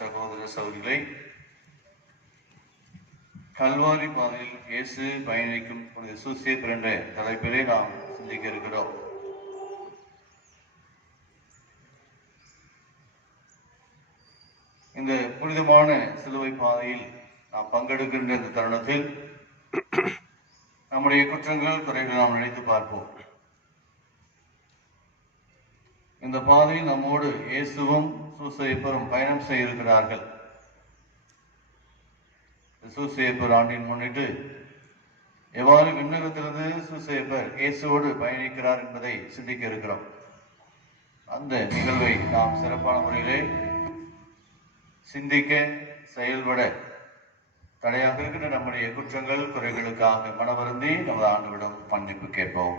சகோதர சகோதரிகளை, கல்வாரி பாதையில் இயேசு பயணிக்கும் புனித சூசேப்பர் என்ற தலைப்பிலே நாம் சிந்திக்க இருக்கிறோம். இந்த புனிதமான சிலுவை பாதையில் நாம் பங்கெடுக்கின்ற இந்த தருணத்தில் நம்முடைய குற்றங்கள் குறைகளை நாம் நினைத்து பார்ப்போம். இந்த பாதையில் நம்மோடு இயேசுவும் சூசேப்பரும் பயணம் செய்ய இருக்கிறார்கள். சூசேப்பர் ஆண்டின் முன்னிட்டு எவ்வாறு விண்ணகத்திலிருந்து சூசேப்பர் இயேசுவோடு பயணிக்கிறார் என்பதை சிந்திக்க இருக்கிறோம். அந்த நிகழ்வை நாம் சிறப்பான முறையிலே சிந்திக்க செயல்பட தடையாக இருக்கின்ற நம்முடைய குற்றங்கள் குறைகளுக்காக மனவருந்தி நமது ஆண்டவரிடம் மன்னிப்பு கேட்போம்.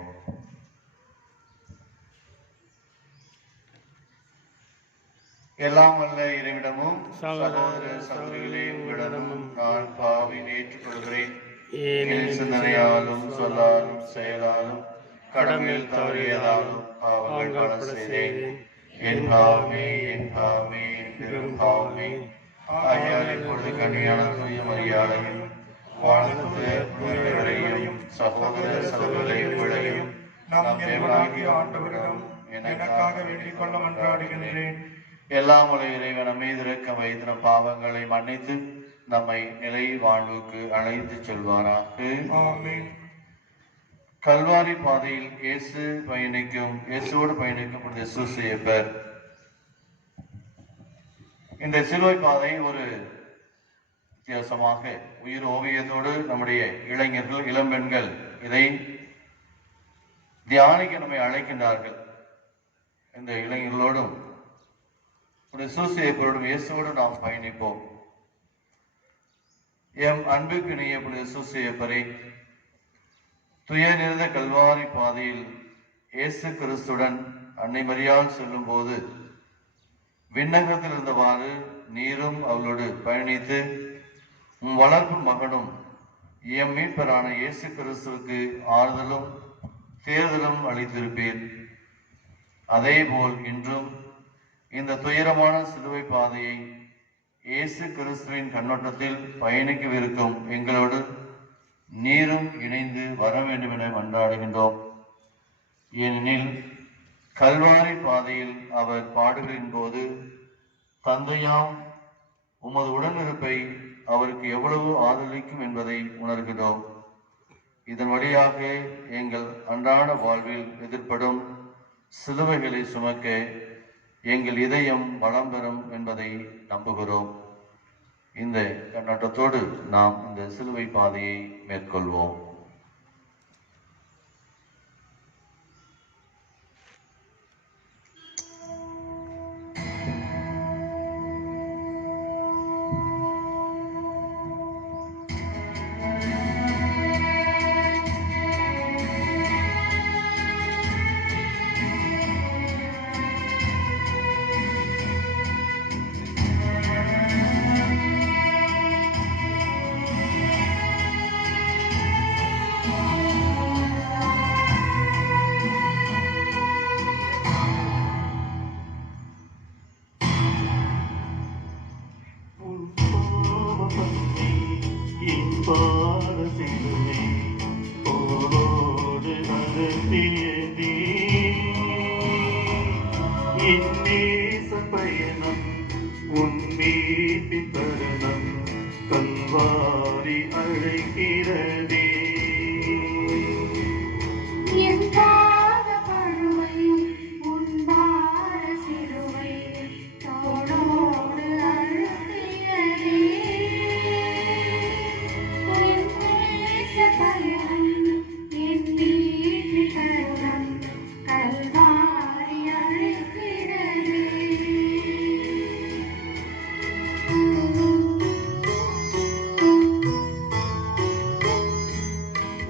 எல்லாம் வல்ல இறைவிடமும் சகோதர சகோதரிகளே உங்களிடமும் நான் பாவியை ஏற்றுக்கொள்கிறேன். என் சிந்தனையாலும் சொல்லாலும் செயலாலும் கடமையில் தவறியதாலும் பாவங்கள் பல செய்தேன். என் பாவமே என் பாவமே என் பெரும் பாவமே. ஆகையால் இப்பொழுது கன்னியான தூய மரியாதையும் வாழ்ந்தவரையும் சகோதர சகோதரிகளை உங்களையும் நம் தேவனாகிய ஆண்டவரிடம் எனக்காக வேண்டிக் கொள்ள மன்றாடுகின்றேன். எல்லாம் உள்ள இறைவன் மீது இரக்கம் வைத்து நம் பாவங்களை மன்னித்து நம்மை நிலை வாழ்வுக்கு அழைத்து செல்வாராக. கல்வாரி பாதையில் இயேசுவோடு பயணிக்கும் புனித சூசேப்பர். இந்த சிலுவை பாதை ஒரு வித்தியாசமாக உயிர் ஓவியத்தோடு நம்முடைய இளைஞர்கள் இளம்பெண்கள் இதை தியானிக்க நம்மை அழைக்கின்றார்கள். இந்த இளைஞர்களோடும் சூசேப்பரோடும் இயேசுவோடு நாம் பயணிப்போம். எம் அன்புக்கு இணைய புனித சூசேப்பரை, துய நிறைந்த கல்வாரி பாதையில் இயேசு கிறிஸ்துடன் அன்னை மரியாள் செல்லும் போது விண்ணகத்தில் இருந்தவாறு நீரும் அவளோடு பயணித்து வளர்ப்பு மகனும் எம் மீட்பரான இயேசு கிறிஸ்துவுக்கு ஆறுதலும் தேர்தலும் அளித்திருப்பீர். அதேபோல் இன்றும் இந்த துயரமான சிலுவை பாதையை இயேசு கிறிஸ்துவின் கண்ணோட்டத்தில் பயணிக்கவிருக்கும் எங்களோடு நீரும் இணைந்து வர வேண்டும் என மன்றாடுகின்றோம். ஏனெனில் கல்வாரி பாதையில் அவர் பாடுகளின் போது தந்தையாம் உமது உடனிருப்பை அவருக்கு எவ்வளவு ஆதரிக்கும் என்பதை உணர்கிறோம். இதன் வழியாக எங்கள் அன்றாட வாழ்வில் எதிர்ப்படும் சிலுவைகளை சுமக்க எங்கள் இதயம் வளம் பெறும் என்பதை நம்புகிறோம். இந்த கண்ணோட்டத்தோடு நாம் இந்த சிலுவை பாதையை மேற்கொள்வோம். பயணம் உன்மீட்பின் தருணம் கல்வாரி அழைக்கிறதே.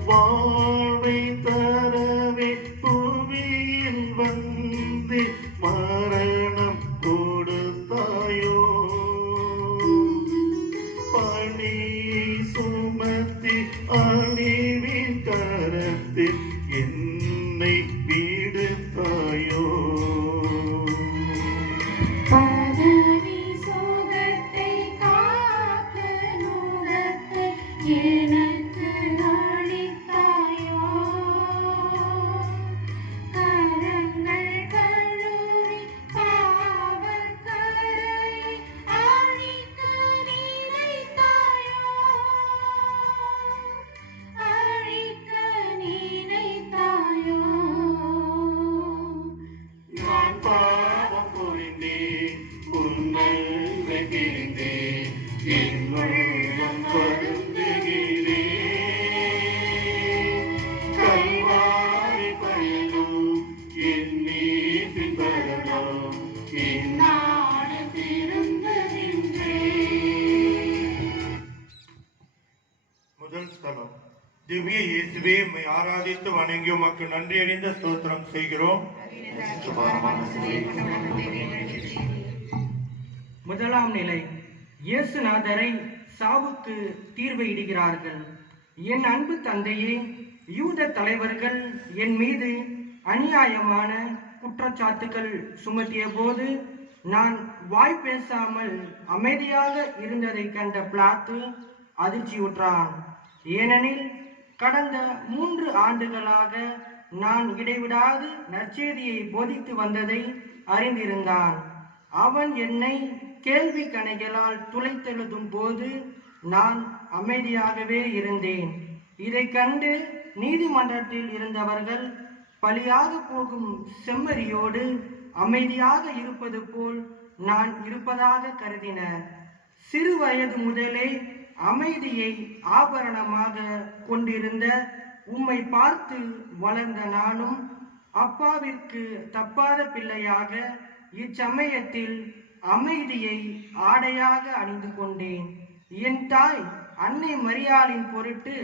வாழ்வை தரவே புவியில் வந்து மரணம் கொடுத்தாயோ, பணி சுமத்தி அணிவின் கரத்தில் என்னை விடுத்தாயோ. பதவி சோகத்தில் ஆராதித்து வணங்கி உமக்கு நன்றியறிந்த ஸ்தோத்திரம் செய்கிறோம். முதலாம் நிலை, இயேசுநாதரை சாவுக்கு தீர்வு இடுகிறார்கள். என் அன்பு தந்தையே, யூத தலைவர்கள் என் மீது அநியாயமான குற்றச்சாட்டுகள் சுமத்திய போது நான் வாய் பேசாமல் அமைதியாக இருந்ததை கண்ட பிலாத்து அதிர்ச்சியுற்றான். ஏனெனில் கடந்த 3 ஆண்டுகளாக நான் இடைவிடாது நற்செய்தியை போதித்து வந்ததை அறிந்திருந்தான். அவன் என்னை கேள்வி கணைகளால் துளைத்தெழுதும் போது நான் அமைதியாகவே இருந்தேன். இதை கண்டு நீதிமன்றத்தில் இருந்தவர்கள் பலியாக போகும் செம்மறியோடு அமைதியாக இருப்பது போல் நான் இருப்பதாக கருதினர். சிறு வயது முதலே அமைதியை ஆபரணமாக கொண்டிருந்த உம்மை பார்த்து வளர்ந்த நானும் அப்பாவிற்கு தப்பாத பிள்ளையாக இச்சமயத்தில் அமைதியை ஆடையாக அணிந்து கொண்டேன். என் தாய் அன்னை மரியாளின் பொருட்டு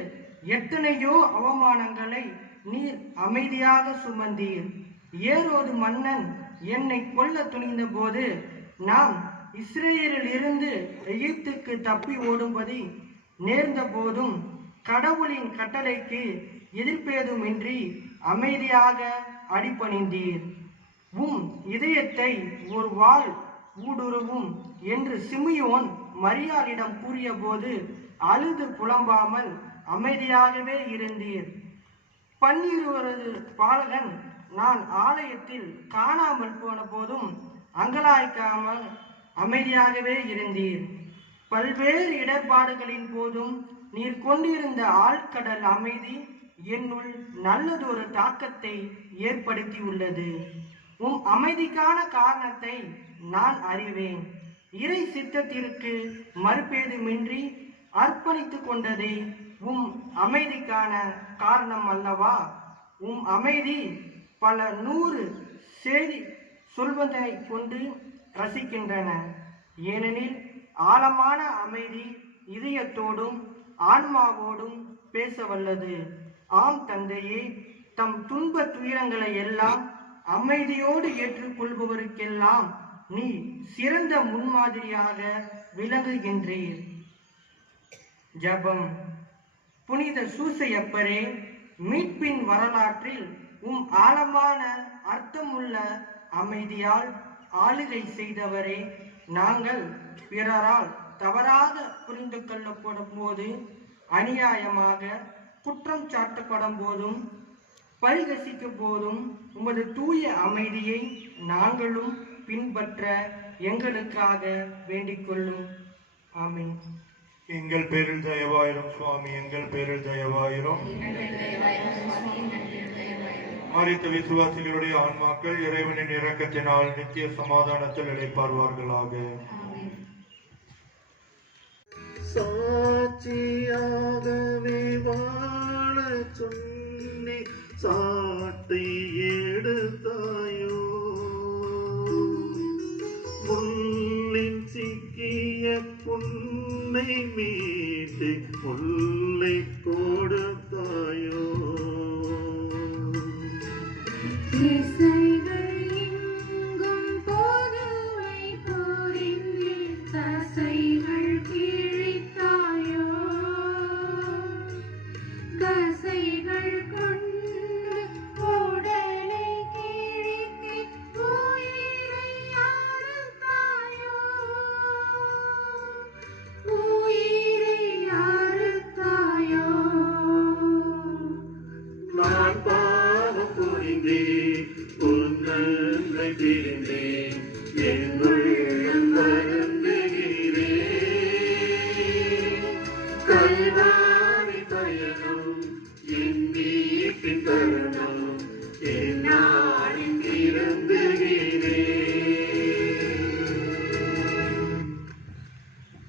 எத்தனையோ அவமானங்களை நீர் அமைதியாக சுமந்தீர். ஏரோது மன்னன் என்னை கொல்ல துணிந்த போது நாம் இஸ்ரேலில் இருந்து எகிப்துக்கு தப்பி ஓடும்படி நேர்ந்த போதும் கடவுளின் கட்டளைக்கு எதிர்ப்பேதுமின்றி அமைதியாக அடிபணிந்தீர். உம் இதயத்தை ஒரு வாள் ஊடுருவும் என்று சிமியோன் மரியாளிடம் கூறிய போது அழுது புலம்பாமல் அமைதியாகவே இருந்தீர். 12 பாலகன் நான் ஆலயத்தில் காணாமல் போன போதும் அங்கலாய்க்காமல் அமைதியாகவே இருந்தீர். பல்வேறு இடர்பாடுகளின் போதும் நீர் கொண்டிருந்த ஆழ்கடல் அமைதி என்னுள் நல்லதொரு தாக்கத்தை ஏற்படுத்தியுள்ளது. உம் அமைதிக்கான காரணத்தை நான் அறிவேன். இறை சித்தத்திற்கு மறுபேதுமின்றி அர்ப்பணித்து கொண்டதே உம் அமைதிக்கான காரணம் அல்லவா? உம் அமைதி பல 100 செய்தி சொல்வதை கொண்டு ரசிக்கின்றன. ஏனெனில் ஆழமான அமைதி இதயத்தோடும் ஆன்மாவோடும் பேச வல்லது. ஆம் தந்தையே, தம் துன்ப துயரங்களை எல்லாம் அமைதியோடு ஏற்றுக்கொள்பவருக்கெல்லாம் நீ சிறந்த முன்மாதிரியாக விளங்குகின்றீர். ஜபம். புனித சூசையப்பரே, மீட்பின் வரலாற்றில் உம் ஆழமான அர்த்தமுள்ள அமைதியால் ஆளுகை செய்தவரே, நாங்கள் பிறரால் தவறாக புரிந்து கொள்ளப்படும் போது, அநியாயமாக குற்றம் சாட்டப்படும் போதும் பரிகசிக்கும் போதும் உமது தூய அமைதியை நாங்களும் பின்பற்ற எங்களுக்காக வேண்டிக் கொள்ளும். ஆமென். எங்கள் பேரில் தயவாயிரும் சுவாமி, எங்கள் பேரில் தயவாயிரும். மரித்த விசுவாசிகளுடைய ஆன்மாக்கள் இறைவனின் இரக்கத்தினால் நித்திய சமாதானத்தில் இளைப்பார்வார்களாக. சாட்சியாகவே வாழ சொன்னே சாட்டை எடுத்தாயோ, முள்ளின் சிக்கிய புன்னை மீட்டு முல்லை கொடுத்தாயோ.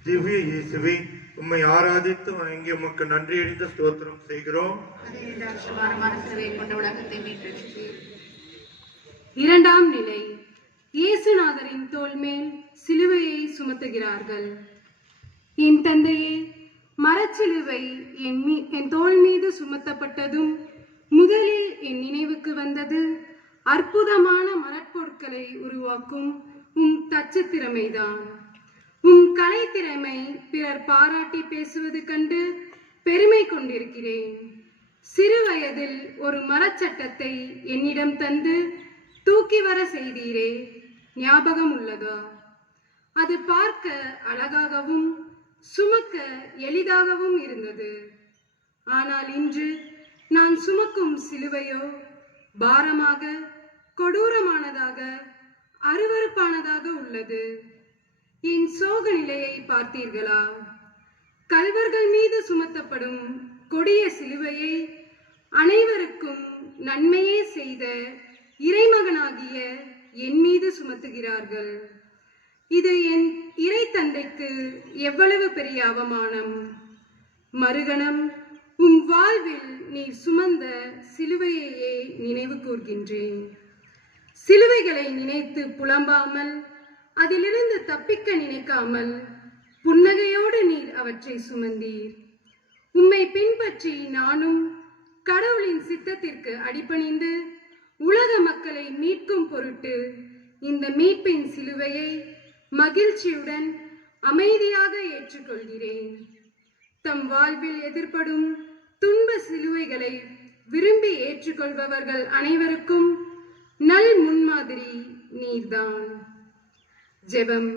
திவ்ய இயேசுவே, உம்மை ஆராதித்து வணங்கி உமக்கு நன்றியறிந்த ஸ்தோத்திரம் செய்கிறோம். இரண்டாம் நிலை, இயேசுநாதரின் தோள் மேல் சிலுவையை சுமத்துகிறார்கள். என் தந்தையே, மரச்சிலுவை என் தோள் மீது சுமத்தப்பட்டதும் முதலில் என் நினைவுக்கு வந்தது அற்புதமான மரப்பொருட்களை உருவாக்கும் உம் தச்சு திறமைதான். உம் கலை திறமை பிறர் பாராட்டி பேசுவது கண்டு பெருமை கொண்டிருக்கிறேன். சிறு வயதில் ஒரு மரச்சட்டத்தை என்னிடம் தந்து தூக்கி வர செய்தீரே, ஞாபகம் உள்ளதா? அது பார்க்க அழகாகவும் சுமக்க எளிதாகவும் இருந்தது. ஆனால் இன்று நான் சுமக்கும் சிலுவையோ பாரமாக, கொடூரமானதாக, அருவருப்பானதாக உள்ளது. என் சோக நிலையை பார்த்தீர்களா? கல்வர்கள் மீது சுமத்தப்படும் கொடிய சிலுவையை அனைவருக்கும் நன்மையே செய்த இறைமகனாகிய என் மீது சுமத்துகிறார்கள். இது என் இறை தந்தைக்கு எவ்வளவு பெரிய அவமானம்! மறுகணம் உம் வாழ்வில் நீர் சுமந்த சிலுவையையே நினைவு கூர்கின்றேன். சிலுவைகளை நினைத்து புலம்பாமல், அதிலிருந்து தப்பிக்க நினைக்காமல் புன்னகையோடு நீர் அவற்றை சுமந்தீர். உம்மை பின்பற்றி நானும் கடவுளின் சித்தத்திற்கு அடிபணிந்து உலக மக்களை மீட்கும் பொருட்டு இந்த மீட்பின் சிலுவையை மகிழ்ச்சியுடன் அமைதியாக ஏற்றுக்கொள்கிறேன். தம் வாழ்வில் எதிர்ப்படும் துன்ப சிலுவைகளை விரும்பி ஏற்றுக்கொள்பவர்கள் அனைவருக்கும் நல் முன்மாதிரி நீர்தான். ஜெபம்.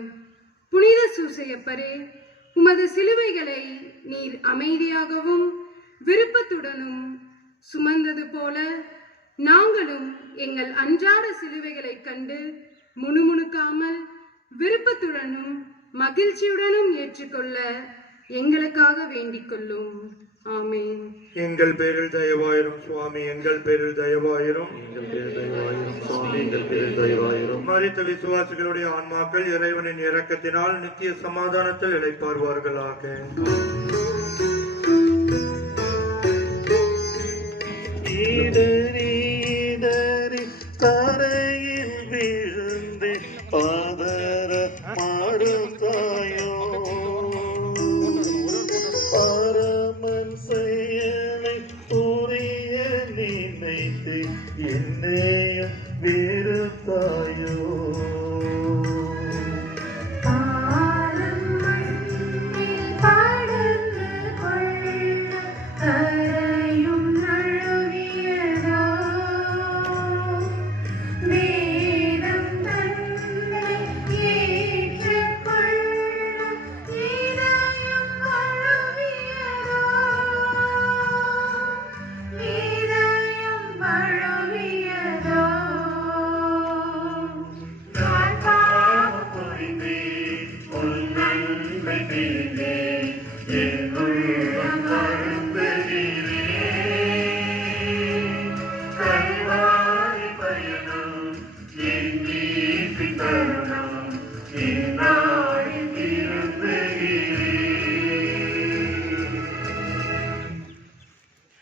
புனித சூசையப்பரே, உமது சிலுவைகளை நீர் அமைதியாகவும் விருப்பத்துடனும் சுமந்தது போல நாங்களும் எங்கள் அன்றாட சிலுவைகளை கண்டு முணுமுணுக்காமல் விருப்பத்துடனும் மகிழ்ச்சியுடனும் ஏற்றுக்கொள்ள எங்களுக்காக வேண்டிக் கொள்ளும். ஆமென். எங்கள் பேரில் தயவாயிரும் சுவாமி, எங்கள் பேரில் தயவாயிரும். எங்கள் பேரில் தயவாயிரும் சுவாமி, எங்கள் பேரில் தயவாயிரும். மரித்த விசுவாசிகளுடைய ஆன்மாக்கள் இறைவனின் இரக்கத்தினால் நித்திய சமாதானத்தில் இளைப்பார்வார்களாக. தரையில் விழுந்து பாதர மாறுதாயோ, பரமன் செயலை புரிய நினைத்து என்னையும் வெறுத்தாயோ.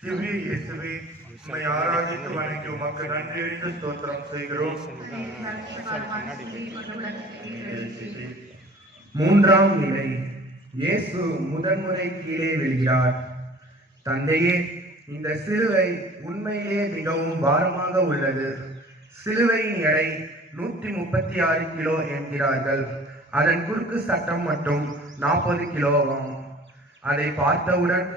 திவ்ய இயேசுவே, உம்மை ஆராதித்து வணங்கி உமக்கு நன்றியறிந்து ஸ்தோத்திரம் செய்கிறோம். மூன்றாம் நிலை. இயேசு முதன்முறை கீழே விழுகிறார். தந்தையே, இந்த சிலுவை உண்மையிலே மிகவும் பாரமாக உள்ளது. சிலுவையின் எடை 136 கிலோ என்கிறார்கள். அதன் குறுக்கு சட்டம் மட்டும் 40 கிலோவாம். அதை பார்த்தவுடன்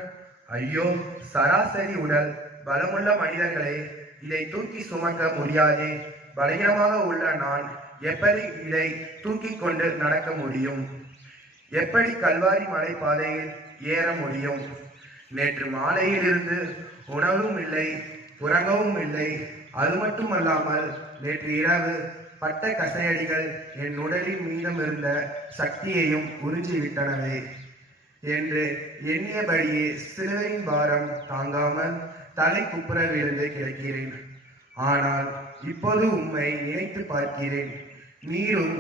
ஐயோ, சராசரி உடல் பலமுள்ள மனிதர்களே, இதை தூக்கி சுமக்க முடியாதே, பலகீனமாக உள்ள நான் எப்படி இதை தூக்கி கொண்டு நடக்க முடியும்? எப்படி கல்வாரி மலை பாதையில் ஏற முடியும்? நேற்று மாலையிலிருந்து உணவும் இல்லை, உறங்கவும் இல்லை. அது மட்டுமல்லாமல் நேற்று இரவு பட்ட கசையடிகள் என் உடலில் மீதம் இருந்த சக்தியையும் உறிஞ்சிவிட்டனவே என்று எண்ணியபடியே சிலுவையின் பாரம் தாங்காமல் தலை குப்புற விழுந்து கிடக்கிறேன். ஆனால் இப்போது உம்மை நினைத்து பார்க்கிறேன். நீரும்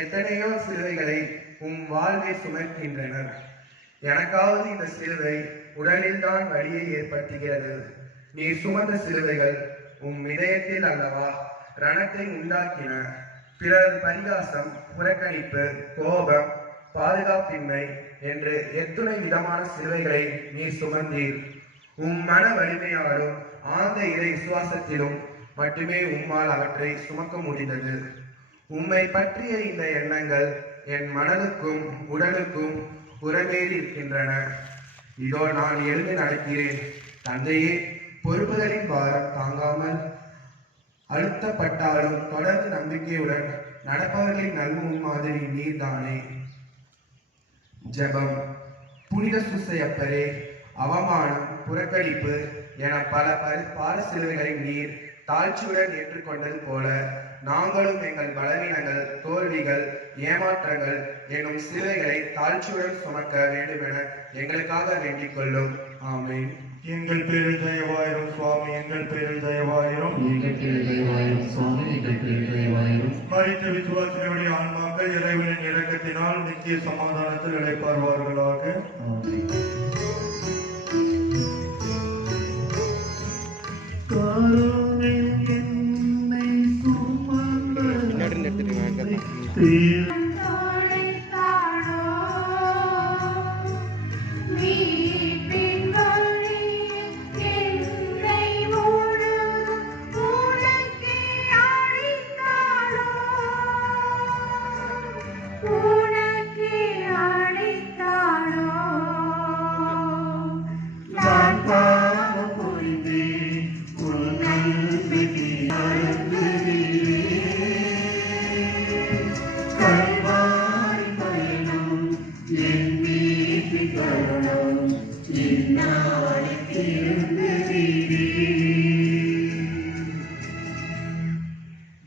எத்தனையோ சிலுவைகளை உம் வாழ்வை சுமக்கின்றனர். எனக்காவது இந்த சிலுவை உடலில்தான் வலியை ஏற்படுத்துகிறது. நீர் சுமந்த சிலுவைகள் உம் இதயத்தில் அல்லவா ரணத்தை உண்டாக்கின. பிறர் பரிகாசம், புறக்கணிப்பு, கோபம், பாதுகாப்பின்மை என்று எத்துணை விதமான சிலுவைகளை நீர் சுமந்தீர். உம் மன வலிமையாலும் ஆழ்ந்த இறை விசுவாசத்திலும் மட்டுமே உம்மால் அவற்றை சுமக்க முடிந்தது. உம்மை பற்றிய இந்த எண்ணங்கள் என் மனதுக்கும் உடலுக்கும் உரமேறி இருக்கின்றன. இதோ நான் எழுந்து நடக்கிறேன். தந்தையே, பொறுப்புகளின் பாரம் தாங்காமல் அழுத்தப்பட்டாலும் தொடர்ந்து நம்பிக்கையுடன் நடப்பவர்களின் நல்முன் மாதிரி நீர்தானே. ஜெபம். புனித சூசையப்பரே, அவமானம், புறக்கணிப்பு என பல பாரசிலுவைகளை நீர் தாழ்ச்சியுடன் ஏற்றுக்கொண்டது போல நாங்களும் எங்கள் பலவீனங்கள், தோல்விகள், ஏமாற்றங்கள் எனும் சிலுவைகளை தாழ்ச்சியுடன் சுமக்க வேண்டுமென எங்களுக்காக வேண்டிக் கொள்ளும். ஆமென். எங்கள் பேரில் தயவாயிரும் சுவாமி, எங்கள் பேரில் தயவாயிரும். மரித்த விசுவாசிகளுடைய ஆன்மாக்கள் இறைவனின் இரக்கத்தினால் நித்திய சமாதானத்தில் இளைப்பாறுவார்களாக.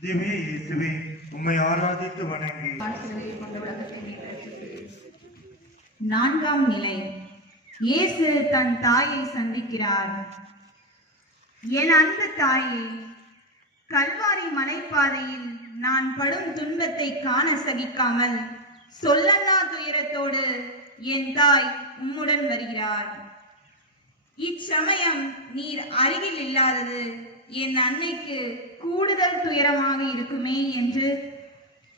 திவ்ய இயேசுவே, உம்மை ஆராதித்து வணங்கி நான்காம் நிலை. இயேசு தன் தாயை சந்திக்கிறார். என் அன்பு தாயே, கல்வாரி மலைப்பாதையில் நான் படும் துன்பத்தை காண சகிக்காமல் சொல்லன்னா துயரத்தோடு என் தாய் உம்முடன் வருகிறார். இச்சமயம் நீர் அருகில் இல்லாதது என் அன்னைக்கு கூடுதல் துயரமாக இருக்குமே என்று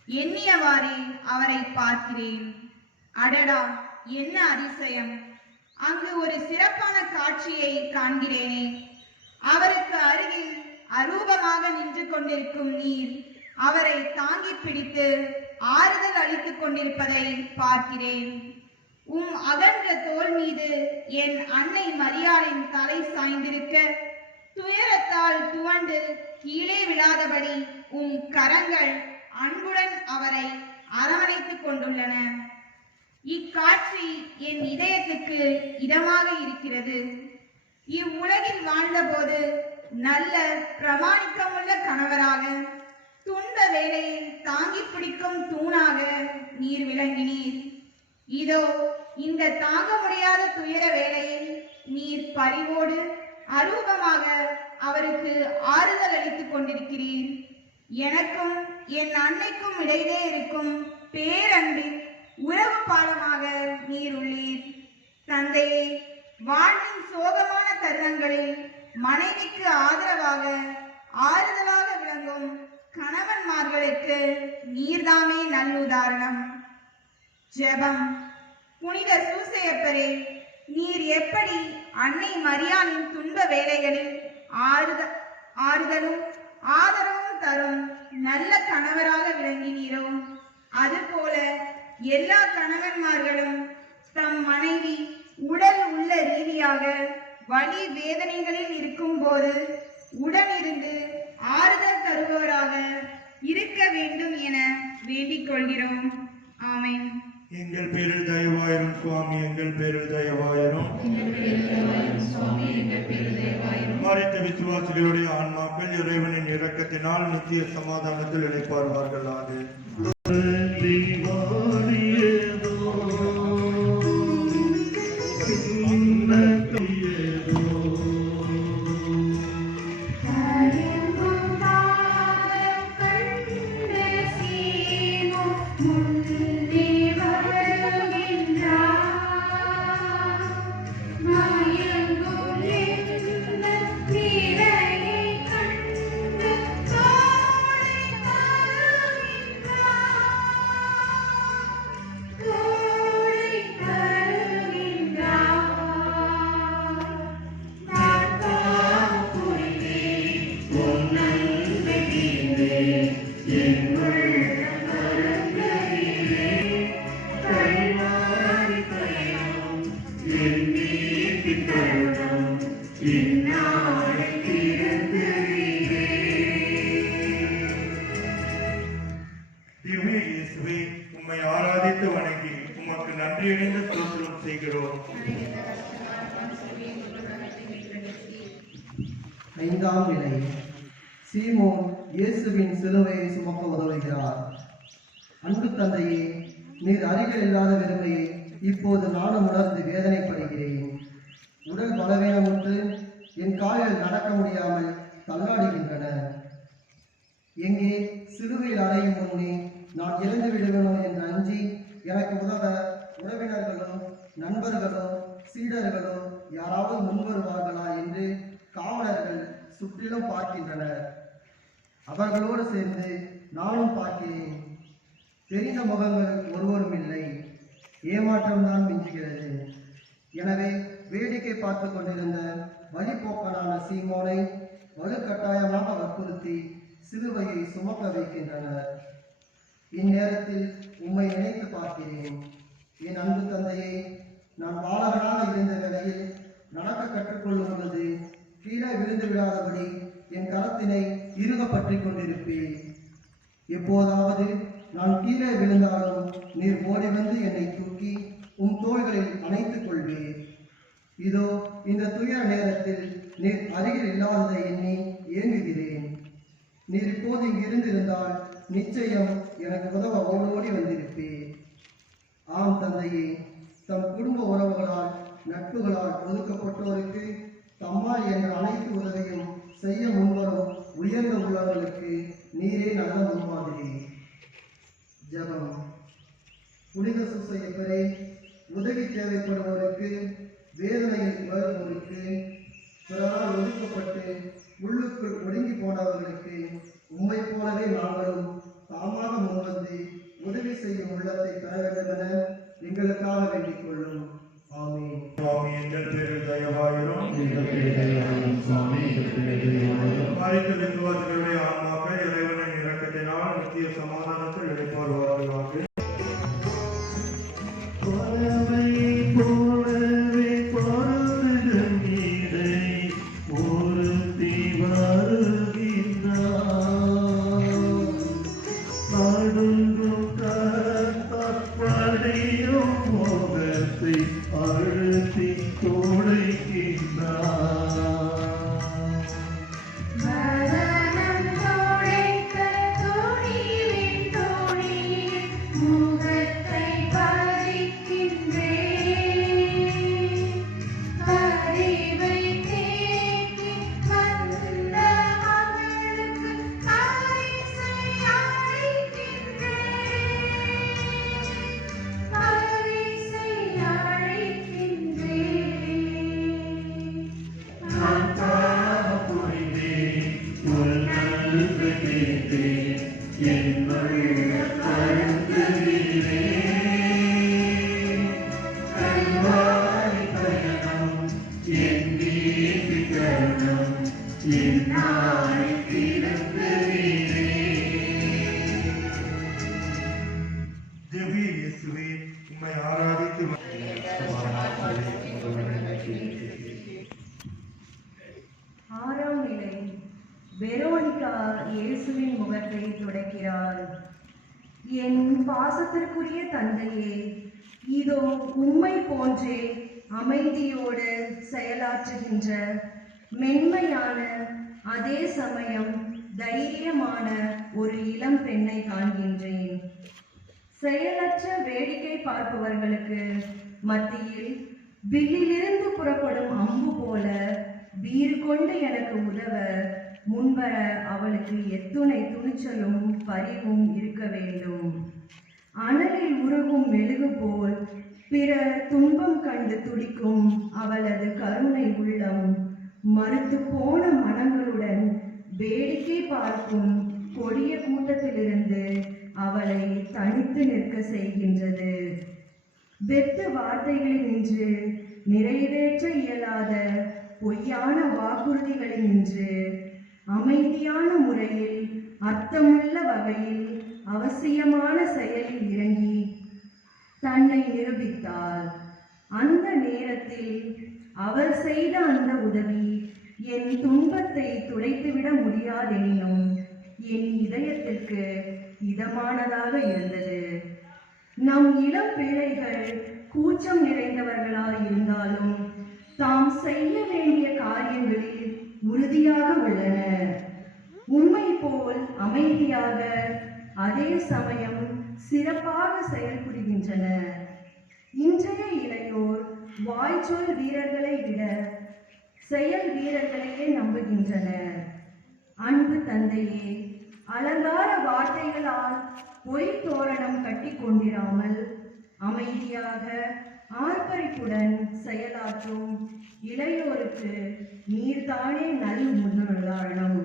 எண்ணியவாறே அவரை பார்க்கிறேன். அடடா, என்ன அதிசயம்! அங்கு ஒரு சிறப்பான காட்சியை காண்கிறேனே. அவருக்கு அருகில் அரூபமாக நின்று கொண்டிருக்கும் நீர் அவரை தாங்கி பிடித்து ஆறுதல் அளித்துக் கொண்டிருப்பதை பார்க்கிறேன். அகன்ற தோள் மீது என் அன்னை மரியாளின் தலை சாய்ந்திருக்க, துயரத்தால் துவண்டு கீழே விழாதபடி கரங்கள் அன்புடன் அவரை அரவணைத்துக் கொண்டுள்ளன. இக்காட்சி என் இதயத்துக்கு இதமாக இருக்கிறது. இவ்வுலகில் வாழ்ந்தபோது நல்ல பிரமாணிக்கமுள்ள கணவராக, துன்ப வேளையில் தாங்கி பிடிக்கும் தூணாக நீர் விளங்கினீர். இதோ இந்த தாங்க முடியாத துயர வேளையில் நீர் பரிவோடு அரூபமாக அவருக்கு ஆறுதல் அளித்துக் கொண்டிருக்கிறீர். எனக்கும் என் அன்னைக்கும் இடையிலே இருக்கும் பேரன்பின் உறவு பாலமாக நீர் உள்ளீர். தந்தையே, வாழ்வின் சோகமான தருணங்களில் மனைவிக்கு ஆதரவாக ஆறுதலாக விளங்கும் கணவன்மார்களுக்கு நீர்தாமே நல்லுதாரணம். ஜெபம். புனித சூசையப்பரே, நீர் எப்படி அன்னை மரியாளின் துன்ப வேளைகளில் ஆறுதலும் ஆதரவும் தரும் நல்ல கணவராக விளங்கினீரோ, அதுபோல எல்லா கணவன்மார்களும் தம் மனைவி உடல் உள்ள ரீதியாக வலி வேதனைகளில் இருக்கும் போது உடனிருந்து ஆறுதல் தருபவராக இருக்க வேண்டும் என வேண்டிக் கொள்கிறோம். ஆமென். எங்கள் பேரில் தயவாயிரும் சுவாமி, எங்கள் பேரில் தயவாயிரும். மரித்த விசுவாசிகளுடைய ஆன்மாக்கள் இறைவனின் இரக்கத்தினால் நித்திய சமாதானத்தில் இளைப்பாறுவார்களாக. ஐந்தாம் நிலை. சீமோன் இயேசுவின் சிலுவையை சுமக்க உதவுகிறார். அன்பு தந்தையே, நீர் அருகில் இல்லாத வெறுமையை இப்போது நானும் உணர்ந்து வேதனைப்படுகிறேன். உடல் பலவீனமுற்று என் காலில் நடக்க முடியாமல் தள்ளாடுகின்றன. எங்கே சிலுவையில் அடையும் முன்னே நான் இறந்து விடுவேனோ என்று அஞ்சி எனக்கு உதவ உறவினர்களோ நண்பர்களோ சீடர்களோ யாராவது முன்வருவார்களா என்று காவலர்கள் சுற்றிலும் பார்க்கின்றனர். அவர்களோடு சேர்ந்து நானும் பார்க்கிறேன். தெரிந்த முகங்கள் ஒருவரும் இல்லை. ஏமாற்றம்தான் மிஞ்சுகிறது. எனவே வேடிக்கை பார்த்து கொண்டிருந்த வழிபோக்கனான சீமோனை வலுக்கட்டாயமாக வற்புறுத்தி சிலுவையை சுமக்க வைக்கின்றனர். இந்நேரத்தில் உம்மை நினைத்து பார்க்கிறேன். என் அன்பு தந்தையே, நான் பாலகனாக இருந்த வேளையில் நடக்க கற்றுக்கொள்ளும் பொழுது கீழே விழுந்து விடாதபடி என் கரத்தினை இறுக பற்றி கொண்டிருப்பேன். எப்போதாவது நான் கீழே விழுந்தாலும் நீர் ஓடி வந்து என்னை தூக்கி உம் தோள்களில் அணைத்துக் கொள்வீர். இதோ இந்த துயர நேரத்தில் நீர் அருகில் இல்லாததை எண்ணி ஏங்குகிறேன். நீர் இப்போது இங்கு இருந்திருந்தால் நிச்சயம் எனக்கு உதவ ஓடோடி வந்திருப்பேன். ஆம் தந்தையே, தம் குடும்ப உறவுகளால் நட்புகளால் ஒதுக்கப்பட்டோருக்கு தம்மால் என்ற அனைத்து உதவியும் செய்ய முன்வரும் உயர்ந்த உள்ளவர்களுக்கு நீரே நல்ல முன்மாதிரி. ஜெபம். புனித சூசையப்பரே, உதவி தேவைப்படுவோருக்கு, வேதனையில் வருவோருக்கு, பிறரால் ஒதுக்கப்பட்டு உள்ளுக்குள் ஒடுங்கி போனவர்களுக்கு உம்மை போலவே நாங்களும் தாமாக முன்வந்து உதவி செய்யும் உள்ளத்தை பெற வேண்டும் என எங்களுக்காக வேண்டிக் கொள்ளும். ஆமென். சுவாமி எங்கள் பேரில் தயவாயிரும். மரித்த விசுவாசிகளுடைய ஆன்மாக்கள் இறைவனின் இரக்கத்தினால் நித்திய சமாதானத்தில் இழைப்பார்கள். தேவி இயேசுவே, உம்மை ஆராதித்து ஆறாம் நிலை. வெரோனிகா இயேசுவின் முகத்தை துடைக்கிறார். என் பாசத்திற்குரிய தந்தையே, இதோ உம்மை போன்றே அமைதியோடு செயலாற்றுகின்ற மென்மையான அதே சமயம் தைரியமான ஒரு இளம் பெண்ணை காண்கின்றேன். செயலற்ற வேடிக்கை பார்ப்பவர்களுக்கு மத்தியில் வில்லிலிருந்து புறப்படும் அம்பு போல வீறு கொண்டு எனக்கு உதவ முன்வர அவளுக்கு எத்துணை துணிச்சலும் பரிவும் இருக்க வேண்டும். அனலில் உருகும் மெழுகு போல் பிற துன்பம் கண்டு துடிக்கும் அவளது கருணை உள்ளம் மறுத்து போன மனங்களுடன் வேடிக்கை பார்க்கும் கொடிய கூட்டத்திலிருந்து அவளை தனித்து நிற்க செய்கின்றது. வெற்று வார்த்தைகளில் நின்று நிறைவேற்ற இயலாத பொய்யான வாக்குறுதிகளில் நின்று அமைதியான முறையில் அர்த்தமுள்ள வகையில் அவசியமான செயலில் இறங்கி தன்னை நிரூபித்தாள். அந்த நேரத்தில் அவர் செய்த அந்த உதவி என் துன்பத்தை துடைத்துவிட முடியாதெனினும் என் இதயத்திற்கு இதமானதாக இருந்தது. நம் இளம் பிள்ளைகள் கூச்சம் நிறைந்தவர்களாய் இருந்தாலும் தாம் செய்ய வேண்டிய காரியங்களில் உறுதியாக உள்ளன. உம்மை போல் அமைதியாக அதே சமயம் சிறப்பாக செயல்புரிகின்றன. இன்றைய இளையோர் வாய்ச்சொல் வீரர்களை விட செயல் வீரர்களையே நம்புகின்றனர். அன்பு தந்தையே, அலங்கார வார்த்தைகளால் பொய் தோரணம் கட்டி கொண்டிராமல் அமைதியாக ஆர்ப்பரிப்புடன் செயலாற்றும் இளையோருக்கு நீர்தானே நல் முன்னுதாரணம்.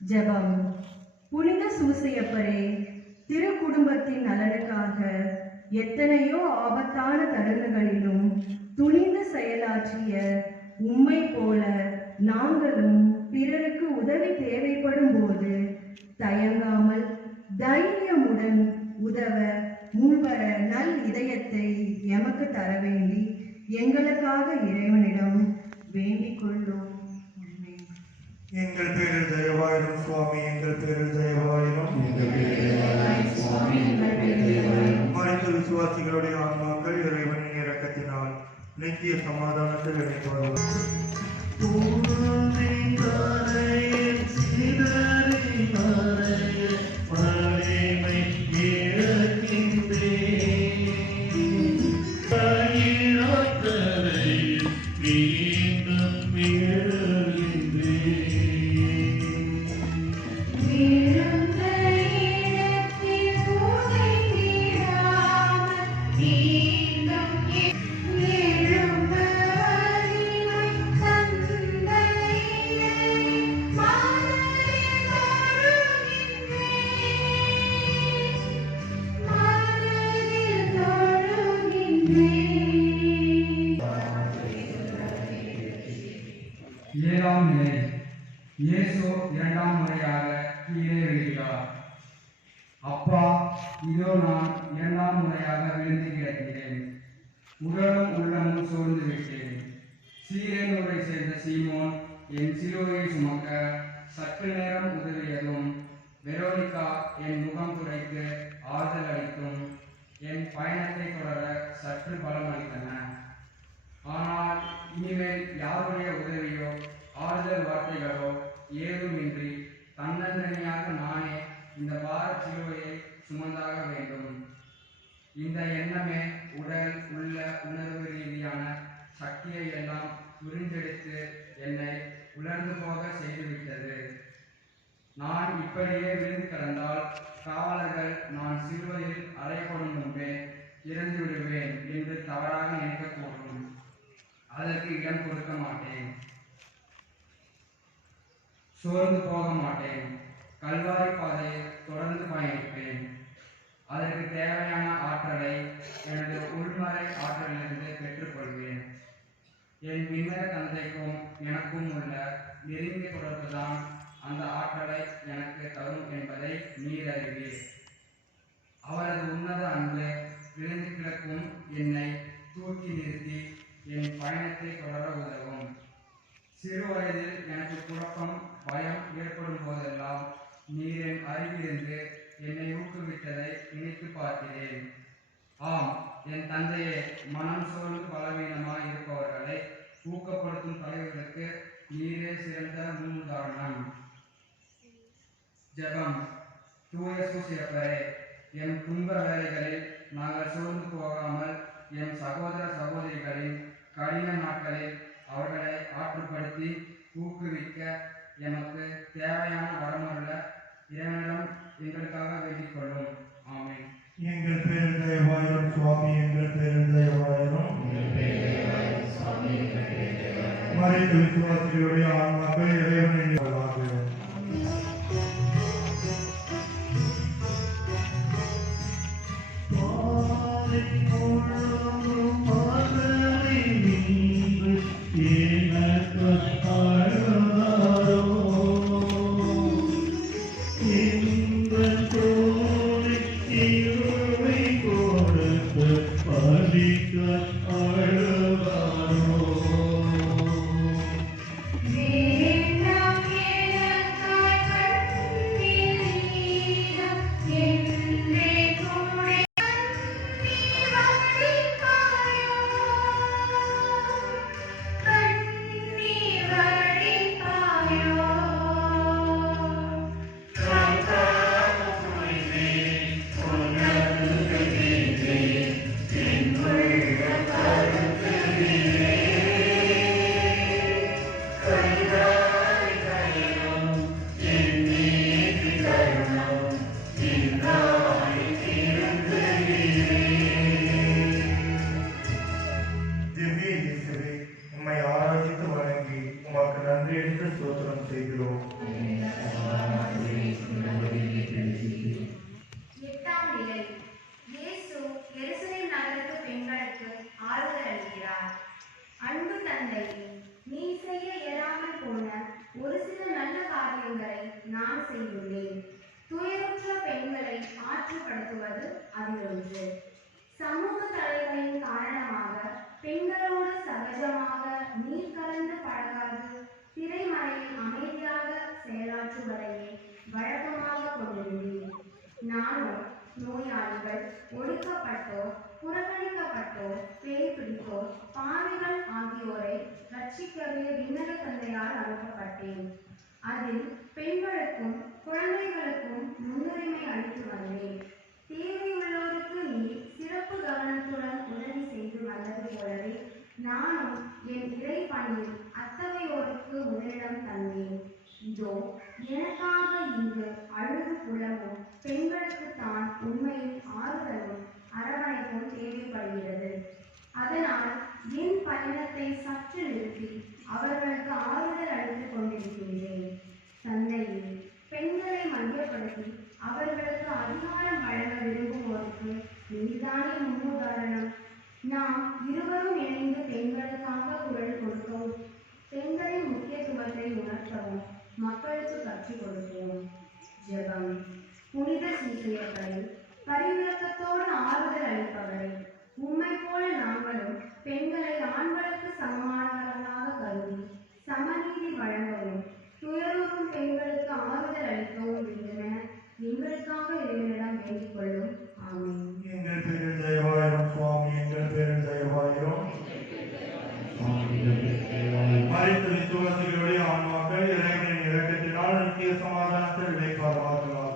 ஜெபம். புனித சூசையப்பரே, திரு குடும்பத்தின் நலனுக்காக எத்தனையோ ஆபத்தான தருணங்களிலும் துணிந்து செயலாற்றிய உம்மை போல நாங்களும் பிறருக்கு உதவி தேவைப்படும் போது தயங்காமல் தைரியமுடன் உதவ முன்வர நல் இதயத்தை எமக்கு தர வேண்டி எங்களுக்காக இறைவனிடம் வேண்டிக் கொள்ளும். எங்கள் பேரில் தயவாயிரும் சுவாமி, எங்கள் பேரில் தயவாயிரும். மறைந்த விசுவாசிகளுடைய ஆன்மாக்கள் இறைவனின் இரக்கத்தினால் நித்திய சமாதானத்தை அடைவார்கள். ஏழாம் நிலை. இயேசு இரண்டாம் முறையாக கீழே விழுகிறார். அப்பா, இதோ நான் இரண்டாம் முறையாக விழுந்து கிடக்கிறேன். உடலும் உள்ளமும் சோர்ந்து விட்டேன். சீரேனூரை சேர்ந்த சீமோன் என் சிலுவையை சுமக்க சற்று நேரம் உதவியதும், வெரோனிகா என் முகம் துடைத்து ஆறுதல் அளித்தும் என் பயணத்தை தொடர சற்று பலம் அளித்தன. ஆனால் இனிமேல் யாருடைய உதவியோ ஆறுதல் வார்த்தைகளோ ஏதுமின்றி தன்னந்தனியாக நானே இந்த பார சிலுவையை சுமந்தாக வேண்டும். இந்த எண்ணமே உடல் உள்ள உணர்வு ரீதியான சக்தியை எல்லாம் உறிஞ்செடுத்து என்னை உலர்ந்து போக செய்துவிட்டது. நான் இப்படியே விழுந்து கிடந்தால் காவலர்கள் நான் சிலுவையில் அறையப்படும் முன்பே இறந்து விடுவேன் என்று தவறாக நினைக்கக்கூடும். அதற்கு இடம் கொடுக்க மாட்டேன். சோர்ந்து போக மாட்டேன். கல்வாரி பாதையை தொடர்ந்து பயணிப்பேன். அதற்கு தேவையான ஆற்றலை எனது உள்மறை ஆற்றலிலிருந்து பெற்றுக்கொள்வேன். என் விண்ணக தந்தைக்கும் எனக்கும் உள்ள நெருங்கிய தொடர்புதான் அந்த ஆற்றலை எனக்கு தரும் என்பதை நீர் அறிவீர். அவரது உன்னத அன்பு விழுந்து கிடக்கும் என்னை தூக்கி நிறுத்தி என் பயணத்தை தொடர உதவும். சிறு வயதில் எனக்கு குழப்பம், பயம் ஏற்படும் போதெல்லாம் நீர் என் அருகிலிருந்து என்னை ஊக்குவித்ததை நினைத்து பார்க்கிறேன். ஆம், என் தந்தையே, மனம் சோர்ந்து பலவீனமாய் இருப்பவர்களை ஊக்கப்படுத்தும் தலைவர்களுக்கு நீரே சிறந்த முன்னுதாரணம். ஜெபம். தூய சூசியப்பரே, என் துன்ப வேலைகளில் நாங்கள் சோர்ந்து போகாமல் என் சகோதர சகோதரிகளின் கடின நாட்களில் அவர்களை ஆற்றுப்படுத்தி ஊக்குவிக்க எமக்கு தேவையான வரமுள்ள இறைவனிடம் எங்களுக்காக வேண்டிக் கொள்ளும். ஆமென். எங்கள் பேரில் தயவாயிரும் சுவாமி, எங்கள் பேரில் தயவாயிரும். மறைந்த விசுவாசிகளுடைய ஆன்மாக்கள் இறைவனின் வேண்டாம் ஆற்றுப்படுத்துவது அதிலொன்று. சமூக தலைகளின் காரணமாக பெண்களோடு சகஜமாக நீர் கலந்து பழகாது திரைமறையில் அமைதியாக செயலாற்றுவதையே வழக்கமாக கொண்டிருந்தேன். நானும் நோயாளிகள், ஒடுக்கப்பட்டோர், புறக்கணிக்கப்பட்டோர், பேய் பிடித்தோர், பாவிகள் ஆகியோரை ரட்சிக்கவே விண்ணக தந்தையால் அனுப்பப்பட்டேன். அதில் பெண்களுக்கும் குழந்தைகளுக்கும் முன்னுரிமை அளித்து வந்தேன். தேவையுள்ளோருக்கு நீ சிறப்பு கவனத்துடன் உதவி செய்து வந்தது போலவே நானும் என் இறை பணியில் அத்தகையோருக்கு முதலிடம் தந்தேன். இதோ எனக்காக இங்கு அழுது புலமும் பெண்களுக்கு தான் உண்மையில் ஆறுதலும் அரவணைப்பும் தேவைப்படுகிறது. அதனால் என் பயணத்தை சற்று நிறுத்தி அவர்களுக்கு ஆறுதல் அளித்துக் கொண்டிருக்கின்றேன். தந்தையே, பெண்களை மையப்படுத்தி அவர்களுக்கு அதிகாரம் வழங்க விரும்புவோருக்கு நீதானே முன்னுதாரணம். நாம் இருவரும் இணைந்து பெண்களுக்காக குரல் கொடுக்கவும் பெண்களின் முக்கியத்துவத்தை உணர்த்தவும் மக்களுக்கு கற்றுக் கொடுப்போம். ஜெபம். புனித சூசையப்பரை, பரிவிளக்கத்தோடு ஆறுதல் அளிப்பவரை, உம்மை போல நாங்களும் பெண்களை ஆண்களுக்கு சமமானவர்களாக கருதி சமநீதி வழங்கவும் துயருறும் பெண்களுக்கு ஆறுதல் அளிக்கவும் வேண்டுமென எங்களுக்காக இறைவனிடம் வேண்டிக் கொள்ளும். ஆமென். எங்கள் பேரில் தயவாயிரும் சுவாமி, எங்கள் பேரில் தயவாயிரும். மரித்த விசுவாசிகளுடைய ஆன்மாக்கள் இறைவனின் இரக்கத்தினால் நித்திய சமாதானத்தில் இளைப்பாறுவார்களாக.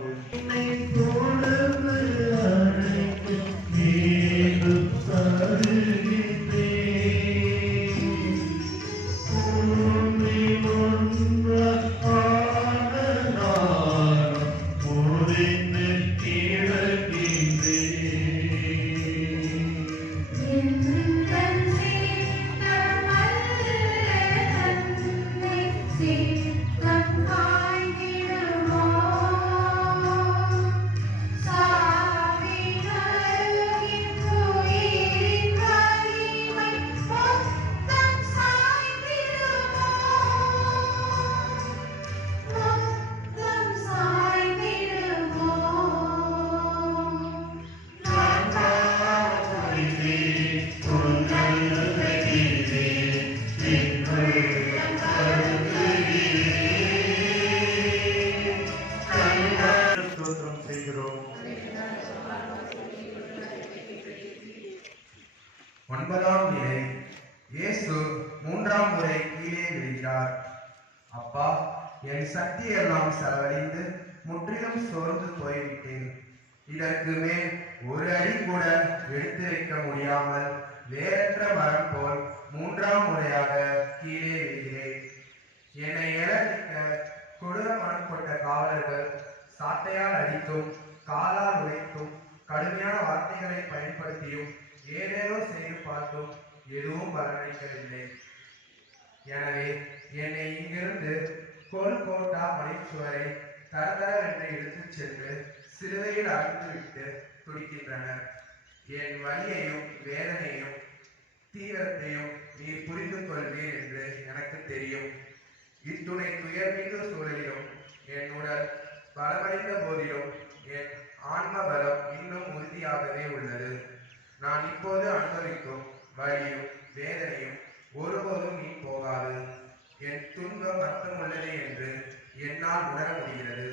ஒன்பதாம் நிலை. இயேசு மூன்றாம் முறை கீழே விழுகிறார். அப்பா, என் சக்தி எல்லாம் செலவழிந்து முற்றிலும் சோர்ந்து போய்விட்டேன். இதற்கு மேல் ஒரு அடி கூட எடுத்து வைக்க முடியாமல் வேறற்ற மரம் போல் மூன்றாம் முறையாக கீழே விழுகிறேன். என்னை இழக்க கொடூர மனம் கொண்ட காவலர்கள் சாட்டையால் அடித்தும் காலால் உடைத்தும் கடுமையான வார்த்தைகளை பயன்படுத்தியும் ஏதேதோ செய்து பார்த்தும் எதுவும் பலனளிக்கவில்லை. எனவே என்னை இங்கிருந்து கோல்கோட்டா மலைச்சுவரை தரதரவென்று எடுத்துச் சென்று சிலுவையில் அறுத்துவிட்டு துடிக்கின்றனர். என் வலியையும் வேதனையும் தீவிரத்தையும் நீர் புரிந்து கொள்வீர் என்று எனக்கு தெரியும். இத்துணை துயர்மிகு சூழலிலும் என் உடல் பலமடைந்த போதிலும் என் ஆன்ம பலம் இன்னும் உறுதியாகவே உள்ளது. நான் இப்போது அனுபவிக்கும் வலியும் வேதனையும் ஒருபோதும் நீ போகாது. என் துன்பம் அர்த்தமுள்ளது என்று என்னால் உணர முடிகிறது.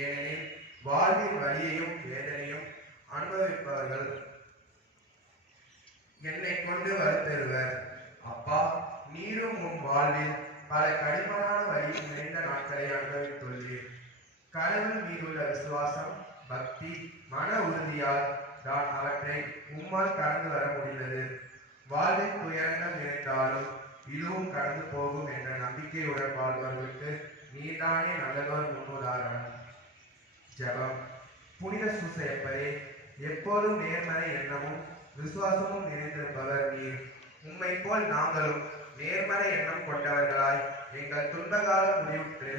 ஏனெனில் வாழ்வின் வலியையும் வேதனையும் அனுபவிப்பவர்கள் என்னை கொண்டு வருத்தருவர். அப்பா, நீரும் உன் வாழ்வில் பல கடினமான வழியில் நிறைந்த நாட்களை அனுபவித்துள்ளீர். கடவுள் மீதுள்ள விசுவாசம், பக்தி, மன உறுதியால் தான் அவற்றை உம்மால் கடந்து வர முடிந்தது. வாழ்வின் துயரங்கள் நிறைந்தாலும் இதுவும் கடந்து போகும் என்ற நம்பிக்கையுடன் வாழ்பவர்களுக்கு நீதானே நல்லதோர் முன்னுதாரணம். ஜெபம். புனித சூசையப்பரே, எப்போதும் நேர்மறை எண்ணமும் விசுவாசமும் நிறைந்திருப்பவர் நீர். உம்மை போல் நாங்களும் நேர்மறை எண்ணம் கொண்டவர்களாய் எங்கள் துன்பகாலம் முடிவுற்று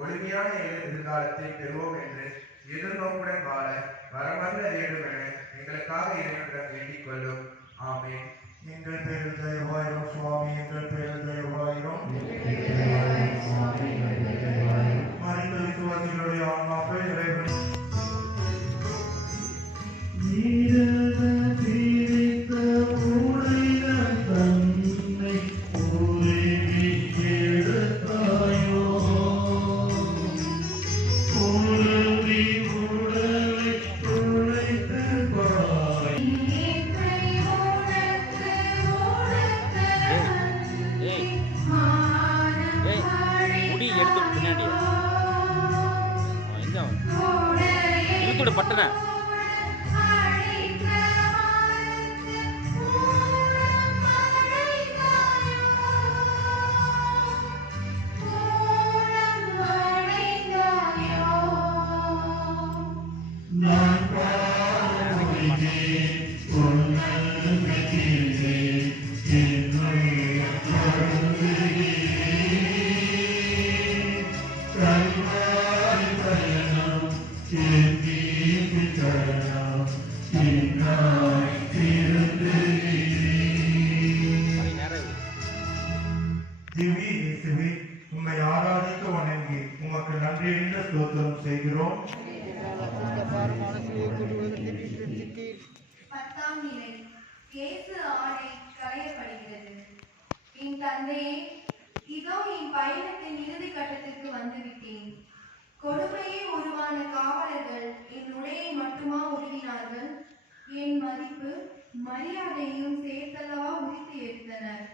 ஒளிமையான எதிர்காலத்தை பெறுவோம் என்று எதிர்நோக்குடன் வாழ வரமல்ல வேண்டும் என எங்களுக்காக இறைவனிடம் வேண்டிக் கொள்ளும். ஆமென். எங்கள் பேரில் தயவாயிரும் சுவாமி, எங்கள் பேரில் தயவாயிரும். மரித்த விசுவாசிகளுடைய ஆன்மாக்கள் இறைவன் கொடு பட்டனை. திவ்ய இயேசுவே, உம்மை ஆராதித்து வணங்கி உமக்கு நன்றியறிந்த ஸ்தோத்திரம் செய்கிறோம். பத்தாம் நிலை. இயேசு ஆணை களையப்படுகிறது. என் தந்தையே, இதோ என் பயணத்தின் இறுதி கட்டத்திற்கு வந்துவிட்டேன். கொடுமையே உருவான காவலர்கள் என் உடையை மட்டுமா உருவினார்கள்? என் மதிப்பு மரியாதையும் சேர்த்தல்லவா உரித்து எடுத்தனர்.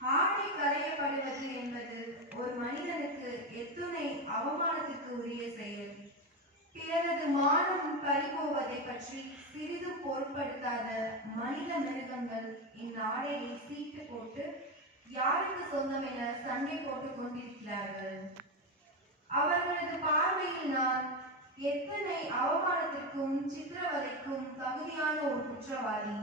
ஆடை களையப்படுவது என்பது ஒரு மனிதனுக்கு எத்துணை அவமானத்திற்கு உரிய செயல். பிறரது மானம் பறிபோவதை பற்றி சிறிதும் பொருட்படுத்தாத மனித மிருகங்கள் இந்த ஆடையை சீட்டு போட்டு யாருக்கு சொந்தம் என சண்டை போட்டுக் கொண்டிருக்கிறார்கள். அவர்களது பார்வையில் நான் எத்தனை அவமானத்திற்கும் சித்திரவதைக்கும் தகுதியான ஒரு குற்றவாளி.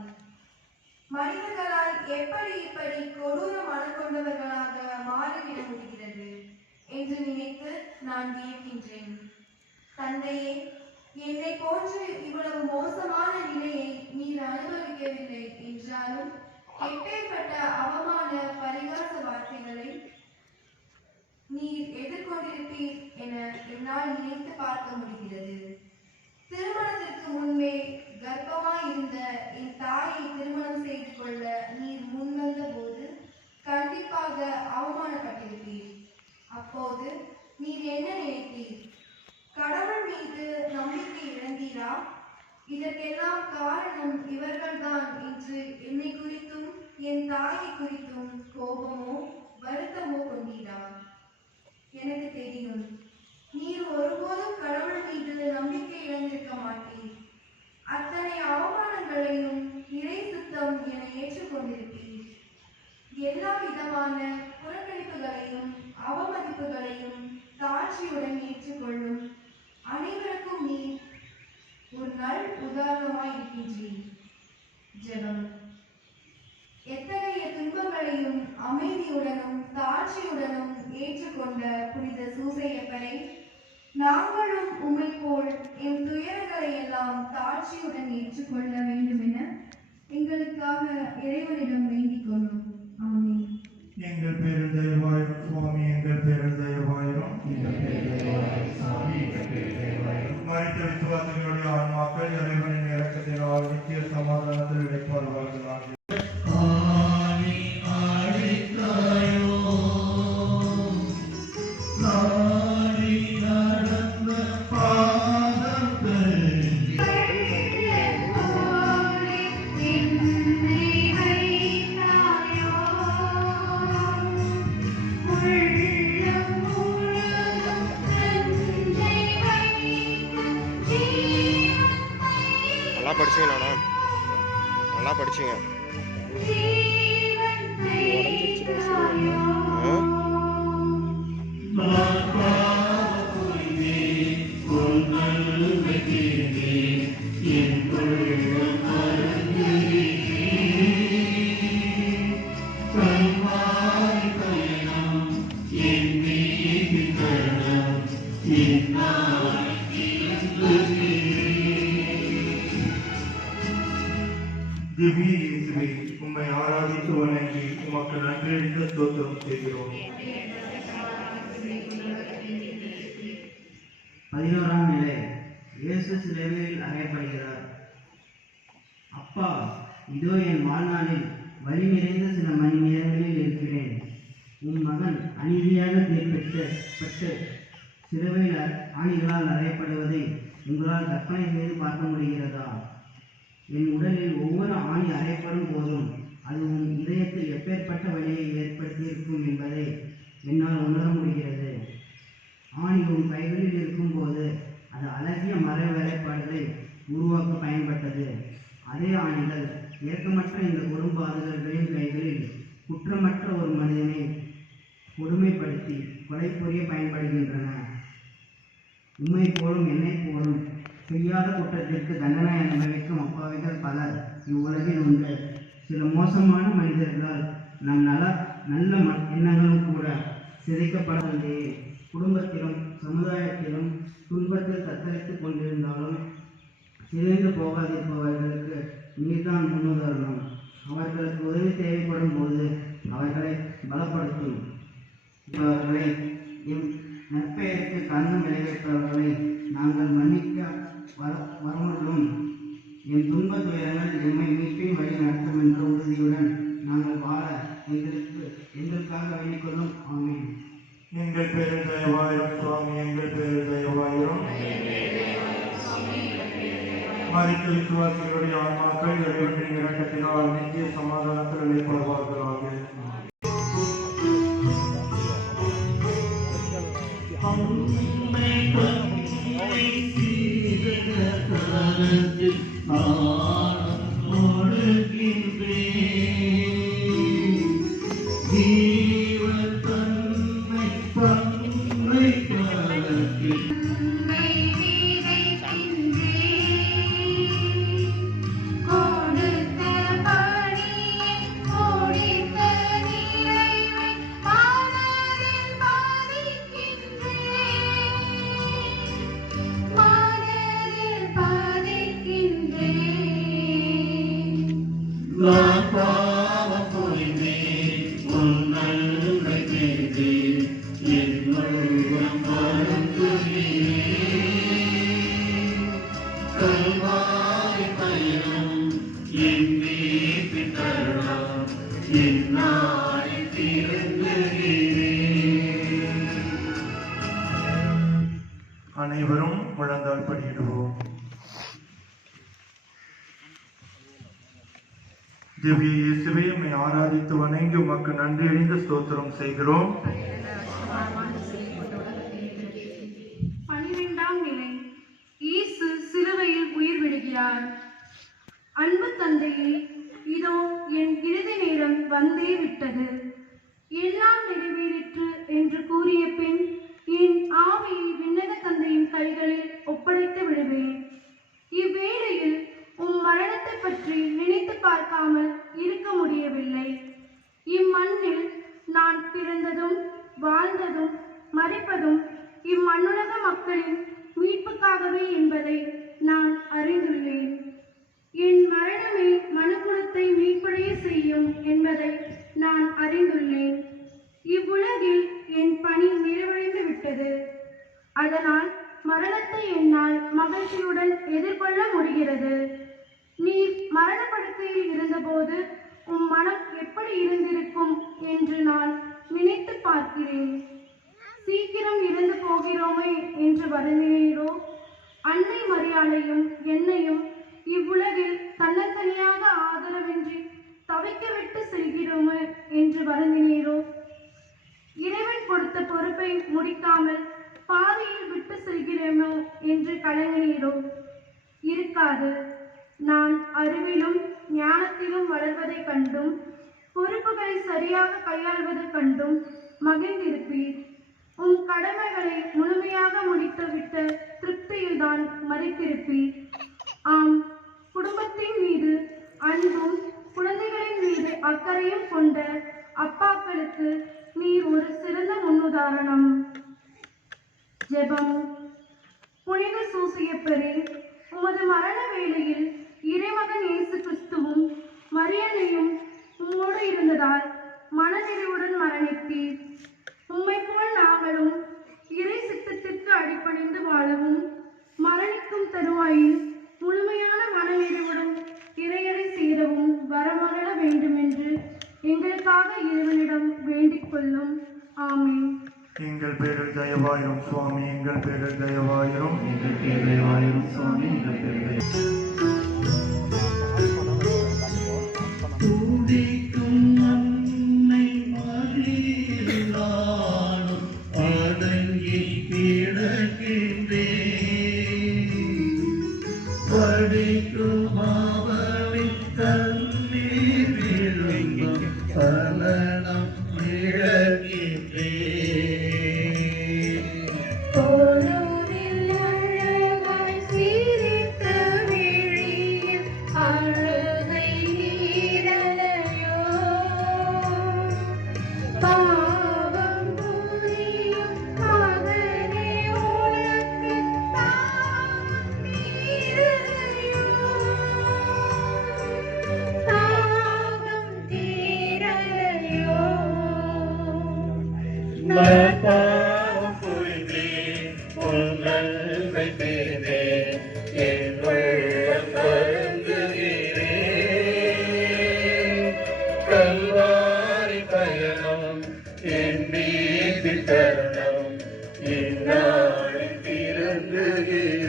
மனிதர்களால் எப்படி இப்படி கொடூர மனம் கொண்டவர்களாக மாறிவிட முடிகிறது என்று நினைத்து நான் வியக்கின்றேன். தந்தையே, என்னை போன்று இவ்வளவு மோசமான நிலையை நீர் அனுபவிக்கவில்லை என்றாலும் எப்பேற்பட்ட அவமான பரிகாச வார்த்தைகளை நீர் எதிர்கொண்டிருப்பீர் என என்னால் நினைத்து பார்க்க முடிகிறது. திருமணத்திற்கு முன்பே கர்ப்பமாய் இருந்த என் தாயை திருமணம் செய்து கொள்ள நீர் முன்வந்த போது கண்டிப்பாக அவமானப்பட்டிருப்பீர். அப்போது நீர் என்ன நினைத்தீர்? கடவுள் மீது நம்பிக்கை இழந்தீரா? இதற்கெல்லாம் காரணம் இவர்கள்தான் என்று என்னை குறித்தும் என் தாயை குறித்தும் கோபமோ வருத்தமோ கொண்டீரா? எனக்கு தெரியும், நீர் ஒருபோதும் கடவுள் மீது நம்பிக்கை இழந்திருக்க மாட்டீர். அத்தனை அவமானங்களையும் இறை சுத்தம் என ஏற்றுக்கொண்டிருப்பீர். எல்லா விதமான புறக்கணிப்புகளையும் அவமதிப்புகளையும் தாழ்ச்சியுடன் ஏற்றுக்கொள்ளும் அனைவருக்கும் நீர் ஒரு நல் உதாரணமாய் இருக்கின்றீர். ஜெபம். எத்தகைய துன்பங்களையும் அமைதியுடனும் தாழ்ச்சியுடனும் ஏற்றுக்கொண்ட புனித சூசையப்பரை, நாங்களும் உம்மை போல் எம் துயரங்களை எல்லாம் தாழ்ச்சியுடன் ஏற்றுக்கொள்ள வேண்டும் என எங்களுக்காக இறைவனிடம் வேண்டிக் கொள்ளும். ஆமென். எங்கள் பேரில் தயவாயிரும் சுவாமி, எங்கள் பேரில் தயவாயிரும். மரித்த விசுவாசிகளுடைய ஆன்மாக்கள் இறைவனின் இரக்கத்தினால் நித்திய சமாதானத்தில் இழைப்பார்கள். நல்லா படிச்சீங்களாண்ணா? நல்லா படிச்சீங்க. திவ்ய இயேசுவே, உம்மை ஆராதித்து வணங்கி உமக்கு நன்றியறிந்த ஸ்தோத்திரம் செய்கிறோம். 11ஆம் நிலை. இயேசு சிலுவையில் அறையப்படுகிறார். அப்பா, இதோ என் வாழ்நாளில் வலி நிறைந்த சில மணி நேரங்களில் இருக்கிறேன். உன் மகன் அநீதியாக தீர்ப்பிக்கப்பட்டு சிலுவையில் ஆணிகளால் அறையப்படுவதை உங்களால் கற்பனை செய்து பார்க்க முடிகிறதா? என் உடலில் ஒவ்வொரு ஆணி அறையப்படும் போதும் அது உன் இதயத்தில் எப்பேற்பட்ட வலியை ஏற்படுத்தியிருக்கும் என்பதை என்னால் உணர முடிகிறது. ஆணி உன் கைகளில் இருக்கும்போது அது அலறி ரகசிய மர வேலைப்பாடுகளை உருவாக்க பயன்பட்டது. அதே ஆணிகள் இரக்கமற்ற இந்த கொடும்பாதகர்களின் கைகளில் குற்றமற்ற ஒரு மனிதனை கொடுமைப்படுத்தி கொலை புரிய பயன்படுகின்றன. உண்மை போலும் என்னை போலும் செய்யாத குற்றத்திற்கு தண்டனை அனுபவிக்கும் அப்பாவிகள் பலர் இவ்வுலகில் உண்டு. சில மோசமான மனிதர்களால் நம் நல்ல எண்ணங்களும் கூட சிதைக்கப்படவில்லை. குடும்பத்திலும் சமுதாயத்திலும் துன்பத்தில் தத்தளித்துக் கொண்டிருந்தாலும் சிதைந்து போகாதிருப்பவர்களுக்கு நீர்தான் முன்னுதாரணம். அவர்களுக்கு உதவி தேவைப்படும் போது அவர்களை பலப்படுத்தும். அவர்களை எம் நற்பெயருக்கு கண்ணம் விளைவிப்பவர்களை நாங்கள் மன்னிக்க வரமுள்ளும். என் துன்ப துயரங்கள் எம்மை மீட்பின் வழி நடத்தும் என்ற உறுதியுடன் நாங்கள் வாழ எங்களுக்காக வேண்டிக்கொள்ளும். ஆமென். எங்கள் பேரில் தயவாயிரும் சுவாமி, எங்கள் பேரில் தயவாயிரும். மரித்த விசுவாசிகளுடைய ஆன்மாக்கள் இறைவனின் இரக்கத்தினால் நித்திய சமாதானத்தில் இழைப்படுவார்களாக. அனைவரும் முழந்தால் படியிடுவோம். திவ்ய இயேசுவே, உம்மை ஆராதித்து வணங்கி உமக்கு நன்றி அறிந்து ஸ்தோத்திரம் செய்கிறோம். 12ஆம் நிலை. இயேசு சிலுவையில் உயிர் விடுகிறார். அன்பு தந்தையே, இதோ என் இறுதி நேரம் வந்தே விட்டது, எல்லாம் நிறைவேறிற்று என்று கூறிய பின் என் ஆவியை விண்ணக தந்தையின் கைகளில் ஒப்படைத்து விடுவேன். இவ்வேளையில் உம் மரணத்தை பற்றி நினைத்து பார்க்காமல் இருக்க முடியவில்லை. இம்மண்ணில் நான் பிறந்ததும் வாழ்ந்ததும் மரிப்பதும் இம்மண்ணுலக மக்களின் மீட்புக்காகவே என்பதை நான் அறிந்துள்ளேன். என் மரணமே மனுக்குலத்தை மீட்படைய செய்யும் என்பதை நான் அறிந்துள்ளேன். இவ்வுலகில் என் பணி நிறைவடைந்து விட்டது. அதனால் மரணத்தை என்னால் மகிழ்ச்சியுடன் எதிர்கொள்ள முடிகிறது. நீர் மரணப்படுக்கையில் இருந்தபோது உம் மனம் எப்படி இருந்திருக்கும் என்று நான் நினைத்து பார்க்கிறேன். சீக்கிரம் இறந்து போகிறோமே என்று வருந்தினீரோ? அன்னை மரியாதையும் என்னையும் இவ்வுலகில் தன்னந்தனியாக ஆதரவின்றி தவிக்க விட்டு செல்கிறோமே என்று வருந்தினீரோ? இறைவன் கொடுத்த பொறுப்பை முடிக்காமல் பாதியில் விட்டு செல்கிறோமோ என்று கலங்கினீரோ? இருக்காது. நான் அறிவிலும் ஞானத்திலும் வளர்வதைக் கண்டும் பொறுப்புகளை சரியாக கையாள்வதைக் கண்டும் மகிழ்ந்திருப்பீர். உன் கடமைகளை முழுமையாக முடித்துவிட்ட திருப்தியில்தான் மறித்திருப்பீர். ஆம், குடும்பத்தின் மீது அன்பும் குழந்தைகளின் மீது அக்கறையும் கொண்ட அப்பாக்களுக்கு நீர் ஒரு சிறந்த முன்னுதாரணம். ஜெபம். புனித சூசியப்பரே, உமது மரண வேளையில் இறைமகன் இயேசு கிறிஸ்துவும் மரியன்னையும் உம்மோடு இருந்ததால் மனநிறைவுடன் மரணித்தீர். உம்மை போல் நாங்களும் இறை சித்தத்திற்கு அடிபணிந்து வாழவும் மரணிக்கும் தருவாயில் முழுமையான மனநிறைவுடன் இறையறை சேரவும் வரமருள வேண்டுமென்று எங்களுக்காக இறைவனிடம் வேண்டிக் கொள்ளும். ஆமென். எங்கள் பேரில் தயவாயிரும் சுவாமி, எங்கள் பேரில் தயவாயிரும். எங்கள் பேரில் தயவாயிரும் சுவாமி, எங்கள் பேரில் துதிக்கும் அன்னை மரியில் நானும் அடங்கி கிடக்கின்றேன். நன்மை தேனே என் உள்ளம் வருந்துகிறேன். கல்வாரி பயணம் என் மீது தருணம் இந்நாளில் திறந்துகிறேன்.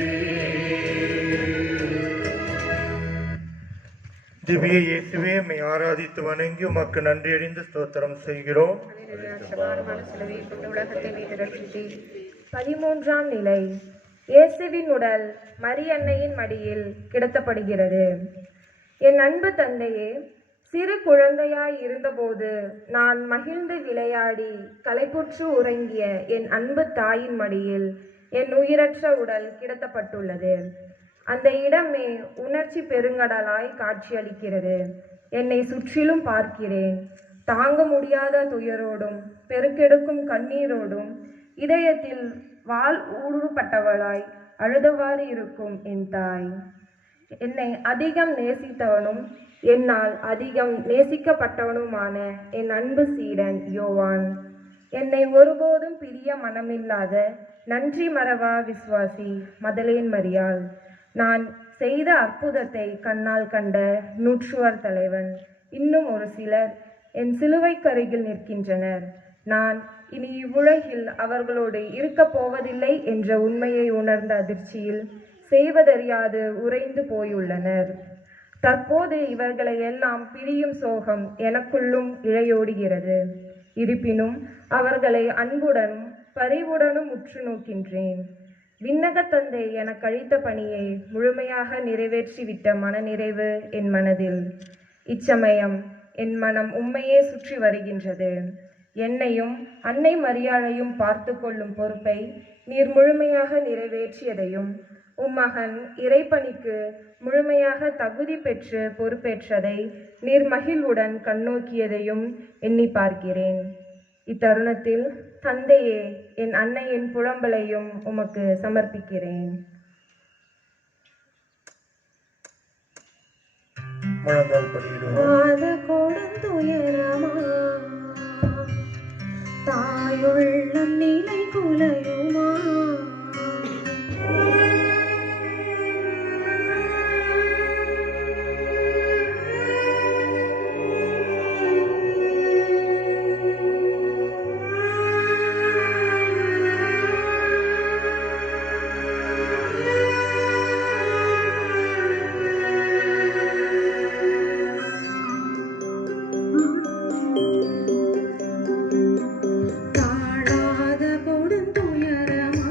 திவ்ய இயேசுவே, உம்மை ஆராதித்து வணங்கி உமக்கு நன்றியடைந்து ஸ்தோத்திரம் செய்கிறோம். உலகத்தை மீது ரட்சித்தீ. 13ஆம் நிலை. இயேசுவின் உடல் மரியன்னையின் மடியில் கிடத்தப்படுகிறது. என் அன்பு தந்தையே, சிறு குழந்தையாய் இருந்தபோது நான் மகிழ்ந்து விளையாடி களைப்புற்று உறங்கிய என் அன்பு தாயின் மடியில் என் உயிரற்ற உடல் கிடத்தப்பட்டுள்ளது. அந்த இடமே உணர்ச்சி பெருங்கடலாய் காட்சியளிக்கிறது. என்னை சுற்றிலும் பார்க்கிறேன். தாங்க முடியாத துயரோடும் பெருக்கெடுக்கும் கண்ணீரோடும் இதயத்தில் வாள் ஊடுபட்டவளாய் அழுதவாறு இருக்கும் என் தாய். என்னை அதிகம் நேசித்தவனும் என்னால் அதிகம் நேசிக்கப்பட்டவனுமான என் அன்பு சீடன் யோவான். என்னை ஒருபோதும் பிரிய மனமில்லாத நன்றி மறவா விசுவாசி மதலேன் மரியாள். நான் செய்த அற்புதத்தை கண்ணால் கண்ட நூற்றுவர் தலைவன் இன்னும் ஒரு சிலர் என் சிலுவைக்கருகில் நிற்கின்றனர். நான் இனி இவ்வுலகில் அவர்களோடு இருக்கப் போவதில்லை என்ற உண்மையை உணர்ந்த அதிர்ச்சியில் செய்வதறியாது உறைந்து போயுள்ளனர். தற்போது இவர்களை எல்லாம் பிரியும் சோகம் எனக்குள்ளும் இழையோடுகிறது. இருப்பினும் அவர்களை அன்புடனும் பரிவுடனும் உற்று நோக்கின்றேன். விண்ணக தந்தை எனக்கு அளித்த பணியை முழுமையாக நிறைவேற்றிவிட்ட மனநிறைவு என் மனதில். இச்சமயம் என் மனம் உம்மையே சுற்றி வருகின்றது. என்னையும் அன்னை மரியாளையும் பார்த்து கொள்ளும் பொறுப்பை நீர் முழுமையாக நிறைவேற்றியதையும் உம்மகன் இறைப்பணிக்கு முழுமையாக தகுதி பெற்று பொறுப்பேற்றதை நீர் மகிழ்வுடன் கண்ணோக்கியதையும் எண்ணி பார்க்கிறேன். இத்தருணத்தில் தந்தையே, என் அன்னையின் புலம்பலையும் உமக்கு சமர்ப்பிக்கிறேன். தாயுள்ளம் நிலை குலையுமா? தாழாத கொடுந்துயரமா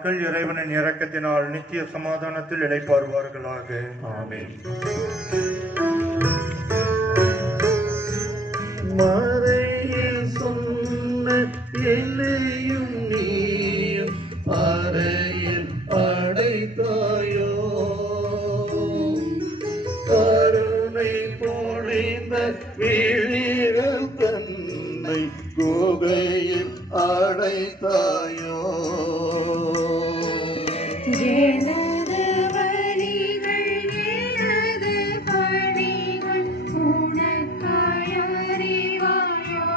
ஆன்மாக்கள் இறைவனின் இரக்கத்தினால் நித்திய சமாதானத்தில் இளைப்பாறுவார்களாக. ஆமென். மறையில் சொன்ன என்னையும் நீயும் அறையில் அடைத்தாயோ, கருணை பொழிந்த விழிகள் தன்னை குகையில் அடைத்தாயோ. எனது வலிகள் எனது பணிகள் உனக்காய் அறிவாயோ,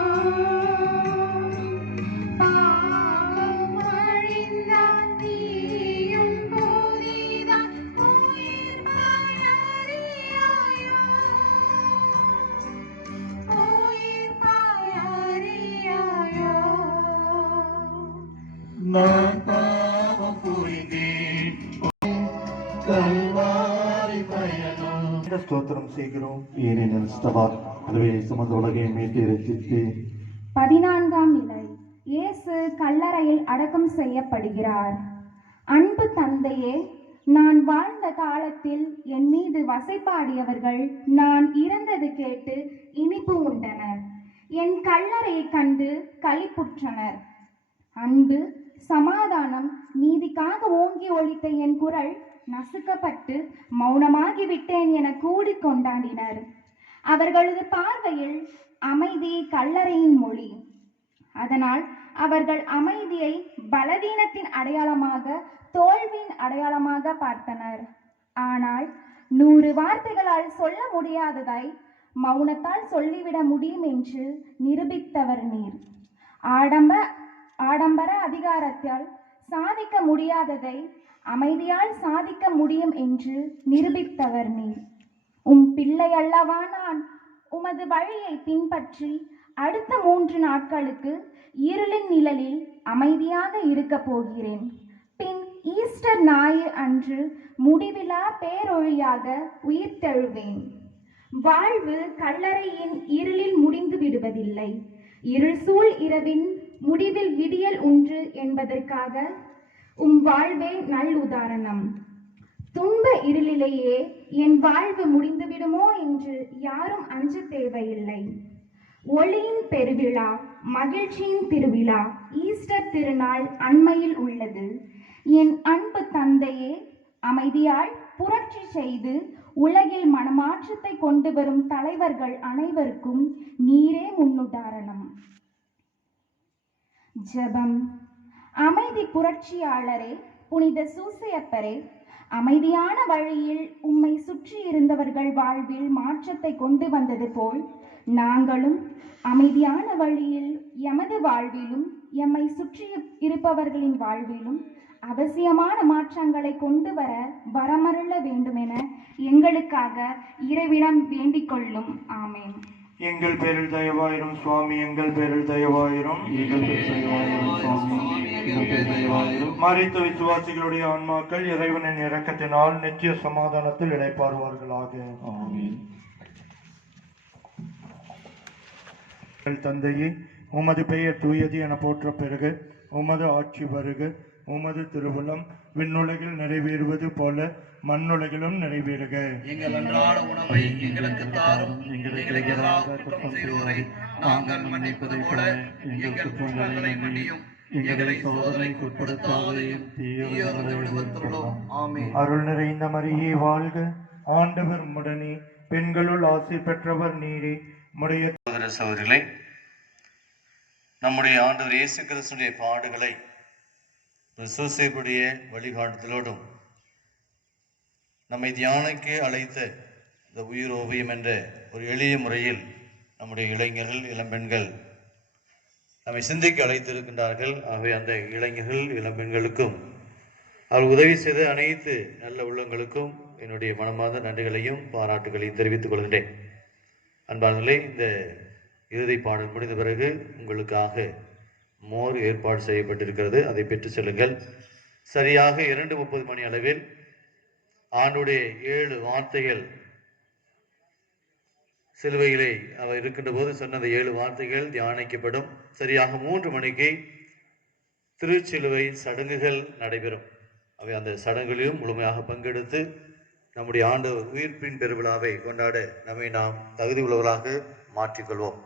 பாவம் அழிந்தான் நீயும் போதிதான் உயிர் பாயறியாயோ, உயிர் பாயறியாயோ. நான் பாவம் புரிந்தேன் கல்வாரி பயணம். ஸ்தோத்திரம் செய்கிறோம். ஏனெனில் ஸ்தபாத் அதுவே சுமந்த உலகை மீட்டு ரசித்து. 14ஆம் நிலை. இயேசு கல்லறையில் அடக்கம் செய்யப்படுகிறார். அன்பு தந்தையே, நான் வாழ்ந்த காலத்தில் என் மீது வசைபாடியவர்கள் நான் இறந்தது கேட்டு இனிப்பு உண்டனர். என் கல்லறையை கண்டு களிப்புற்றனர். அன்பு, சமாதானம், நீதிக்காக ஓங்கி ஒலித்த என் குரல் நசுக்கப்பட்டு மௌனமாகிவிட்டேன் என கூடி கொண்டாடினர். அவர்களது பார்வையில் அமைதி கல்லறையின் மொழி. அதனால் அவர்கள் அமைதியை பலவீனத்தின் அடையாளமாக, தோல்வியின் அடையாளமாக பார்த்தனர். ஆனால் 100 வார்த்தைகளால் சொல்ல முடியாததை மௌனத்தால் சொல்லிவிட முடியும் என்று நிரூபித்தவர் நீர். ஆடம்பர அதிகாரத்தால் சாதிக்க முடியாததை அமைதியால் சாதிக்க முடியும் என்று நிரூபித்தவர் நீர். உம் பிள்ளை அல்லவா நான்? உமது வழியை பின்பற்றி அடுத்த 3 நாட்களுக்கு இருளின் நிழலில் அமைதியாக இருக்க போகிறேன். பின் ஈஸ்டர் ஞாயிறு அன்று முடிவிலா பேரொழியாக உயிர்த்தெழுவேன். வாழ்வு கல்லறையின் இருளில் முடிந்து விடுவதில்லை. இருள் சூழ் இரவின் முடிவில் விடியல் உண்டு என்பதற்காக உம் வாழ்வே நல் உதாரணம். துன்ப இருளிலேயே என் வாழ்வு முடிந்துவிடுமோ என்று யாரும் அஞ்ச தேவையில்லை. ஒளியின் பெருவிழா, மகிழ்ச்சியின் திருவிழா, ஈஸ்டர் திருநாள் அண்மையில் உள்ளது. என் அன்பு தந்தையே, அமைதியால் புரட்சி செய்து உலகில் மனமாற்றத்தை கொண்டு வரும் தலைவர்கள் அனைவருக்கும் நீரே முன்னுதாரணம். ஜெபம். அமைதி புரட்சியாளரே, புனித சூசையப்பரே, அமைதியான வழியில் உம்மை சுற்றி இருந்தவர்கள் வாழ்வில் மாற்றத்தை கொண்டு வந்தது போல் நாங்களும் அமைதியான வழியில் எமது வாழ்விலும் எம்மை சுற்றி இருப்பவர்களின் வாழ்விலும் அவசியமான மாற்றங்களை கொண்டு வர வரமருள வேண்டுமென எங்களுக்காக இறைவிடம் வேண்டிக் கொள்ளும். ஆமேன். எங்கள் பேரில் தயவாயிரும் சுவாமி, எங்கள் பேரில் தயவாயிரும். மரித்த விசுவாசிகளுடைய ஆன்மாக்கள் இறைவனின் இரக்கத்தினால் நித்திய சமாதானத்தில் இளைப்பாறுவார்களாக. தந்தையே, உமது பெயர் தூயது என போற்ற பெருக, உமது ஆட்சி வருக, உமது திருவுளம் விண்ணுலகில் நிறைவேறுவது போல மண்ணுலகிலும் நிறைவேறுக. எங்கள் அன்றாட உணவை எங்களுக்கு தாரும். எங்களுக்கு எதிராக குற்றம் செய்வோரை நாங்கள் மன்னிப்பது போல எங்கள் குற்றங்களை மன்னியும். எங்களை சோதனைக்கு உட்படுத்தாதையும் தீயோரிலிருந்து விடுவித்தருளும். ஆமென். அருள் நிறைந்த மரியே வாழ்க, ஆண்டவர் உம்முடனே, பெண்களுள் ஆசி பெற்றவர் நீரே. உம்முடைய சகோதரர்களே, நம்முடைய ஆண்டவர் இயேசு கிறிஸ்துவின் பாடுகளை சூசைக்குடைய வழிகாட்டுதலோடும் நம்மை தியானிக்க அழைத்த இந்த உயிர் ஓவியம் என்ற ஒரு எளிய முறையில் நம்முடைய இளைஞர்கள், இளம்பெண்கள் நம்மை சிந்திக்க அழைத்திருக்கின்றார்கள். ஆகவே அந்த இளைஞர்கள், இளம்பெண்களுக்கும் அவர் உதவி செய்த அனைத்து நல்ல உள்ளங்களுக்கும் என்னுடைய மனமார்ந்த நன்றிகளையும் பாராட்டுகளையும் தெரிவித்துக் கொள்கின்றேன். அன்பார்களே, இந்த இறுதி பாடல் முடிந்த பிறகு உங்களுக்காக மோர் ஏற்பாடு செய்யப்பட்டிருக்கிறது. அதை பெற்று செல்லுங்கள். சரியாக 2:30 மணி அளவில் ஆண்டுடைய 7 வார்த்தைகள் சிலுவையிலே அவர் இருக்கின்ற போது சொன்ன அந்த 7 வார்த்தைகள் தியானிக்கப்படும். சரியாக 3 மணிக்கு திருச்சிலுவை சடங்குகள் நடைபெறும். அவை அந்த சடங்குகளிலும் முழுமையாக பங்கெடுத்து நம்முடைய ஆண்டு உயிர்ப்பின் பெருவிழாவை கொண்டாட நம்மை நாம் தகுதி உள்ளவர்களாக மாற்றிக்கொள்வோம்.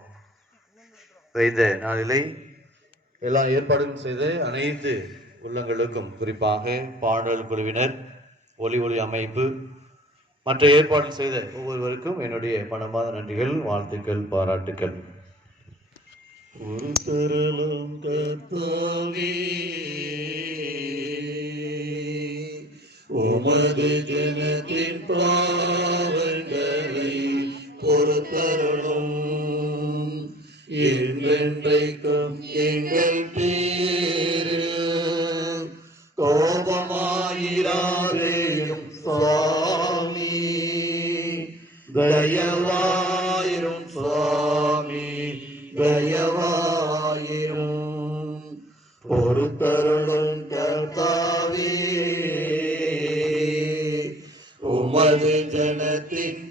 இந்த நாளிலே எல்லா ஏற்பாடுகளும் செய்த அனைத்து உள்ளங்களுக்கும், குறிப்பாக பாடல் குழுவினர், ஒலி அமைப்பு, மற்ற ஏற்பாடு செய்த ஒவ்வொருவருக்கும் என்னுடைய மனமார்ந்த நன்றிகள், வாழ்த்துக்கள், பாராட்டுக்கள். ஒரு தரலாம் கர்த்தாவே, உமது ஜனத்தின் பாவங்களை பொறுத்தருளும். என்றென்றைக்கும் எங்கள் பேரில் கோபமாயிராதேயும் சுவாமி, தயவாயிரும் சுவாமி, தயவாயிரும். பொறுத்தருளும் கர்த்தாவே, உமது ஜனத்தின்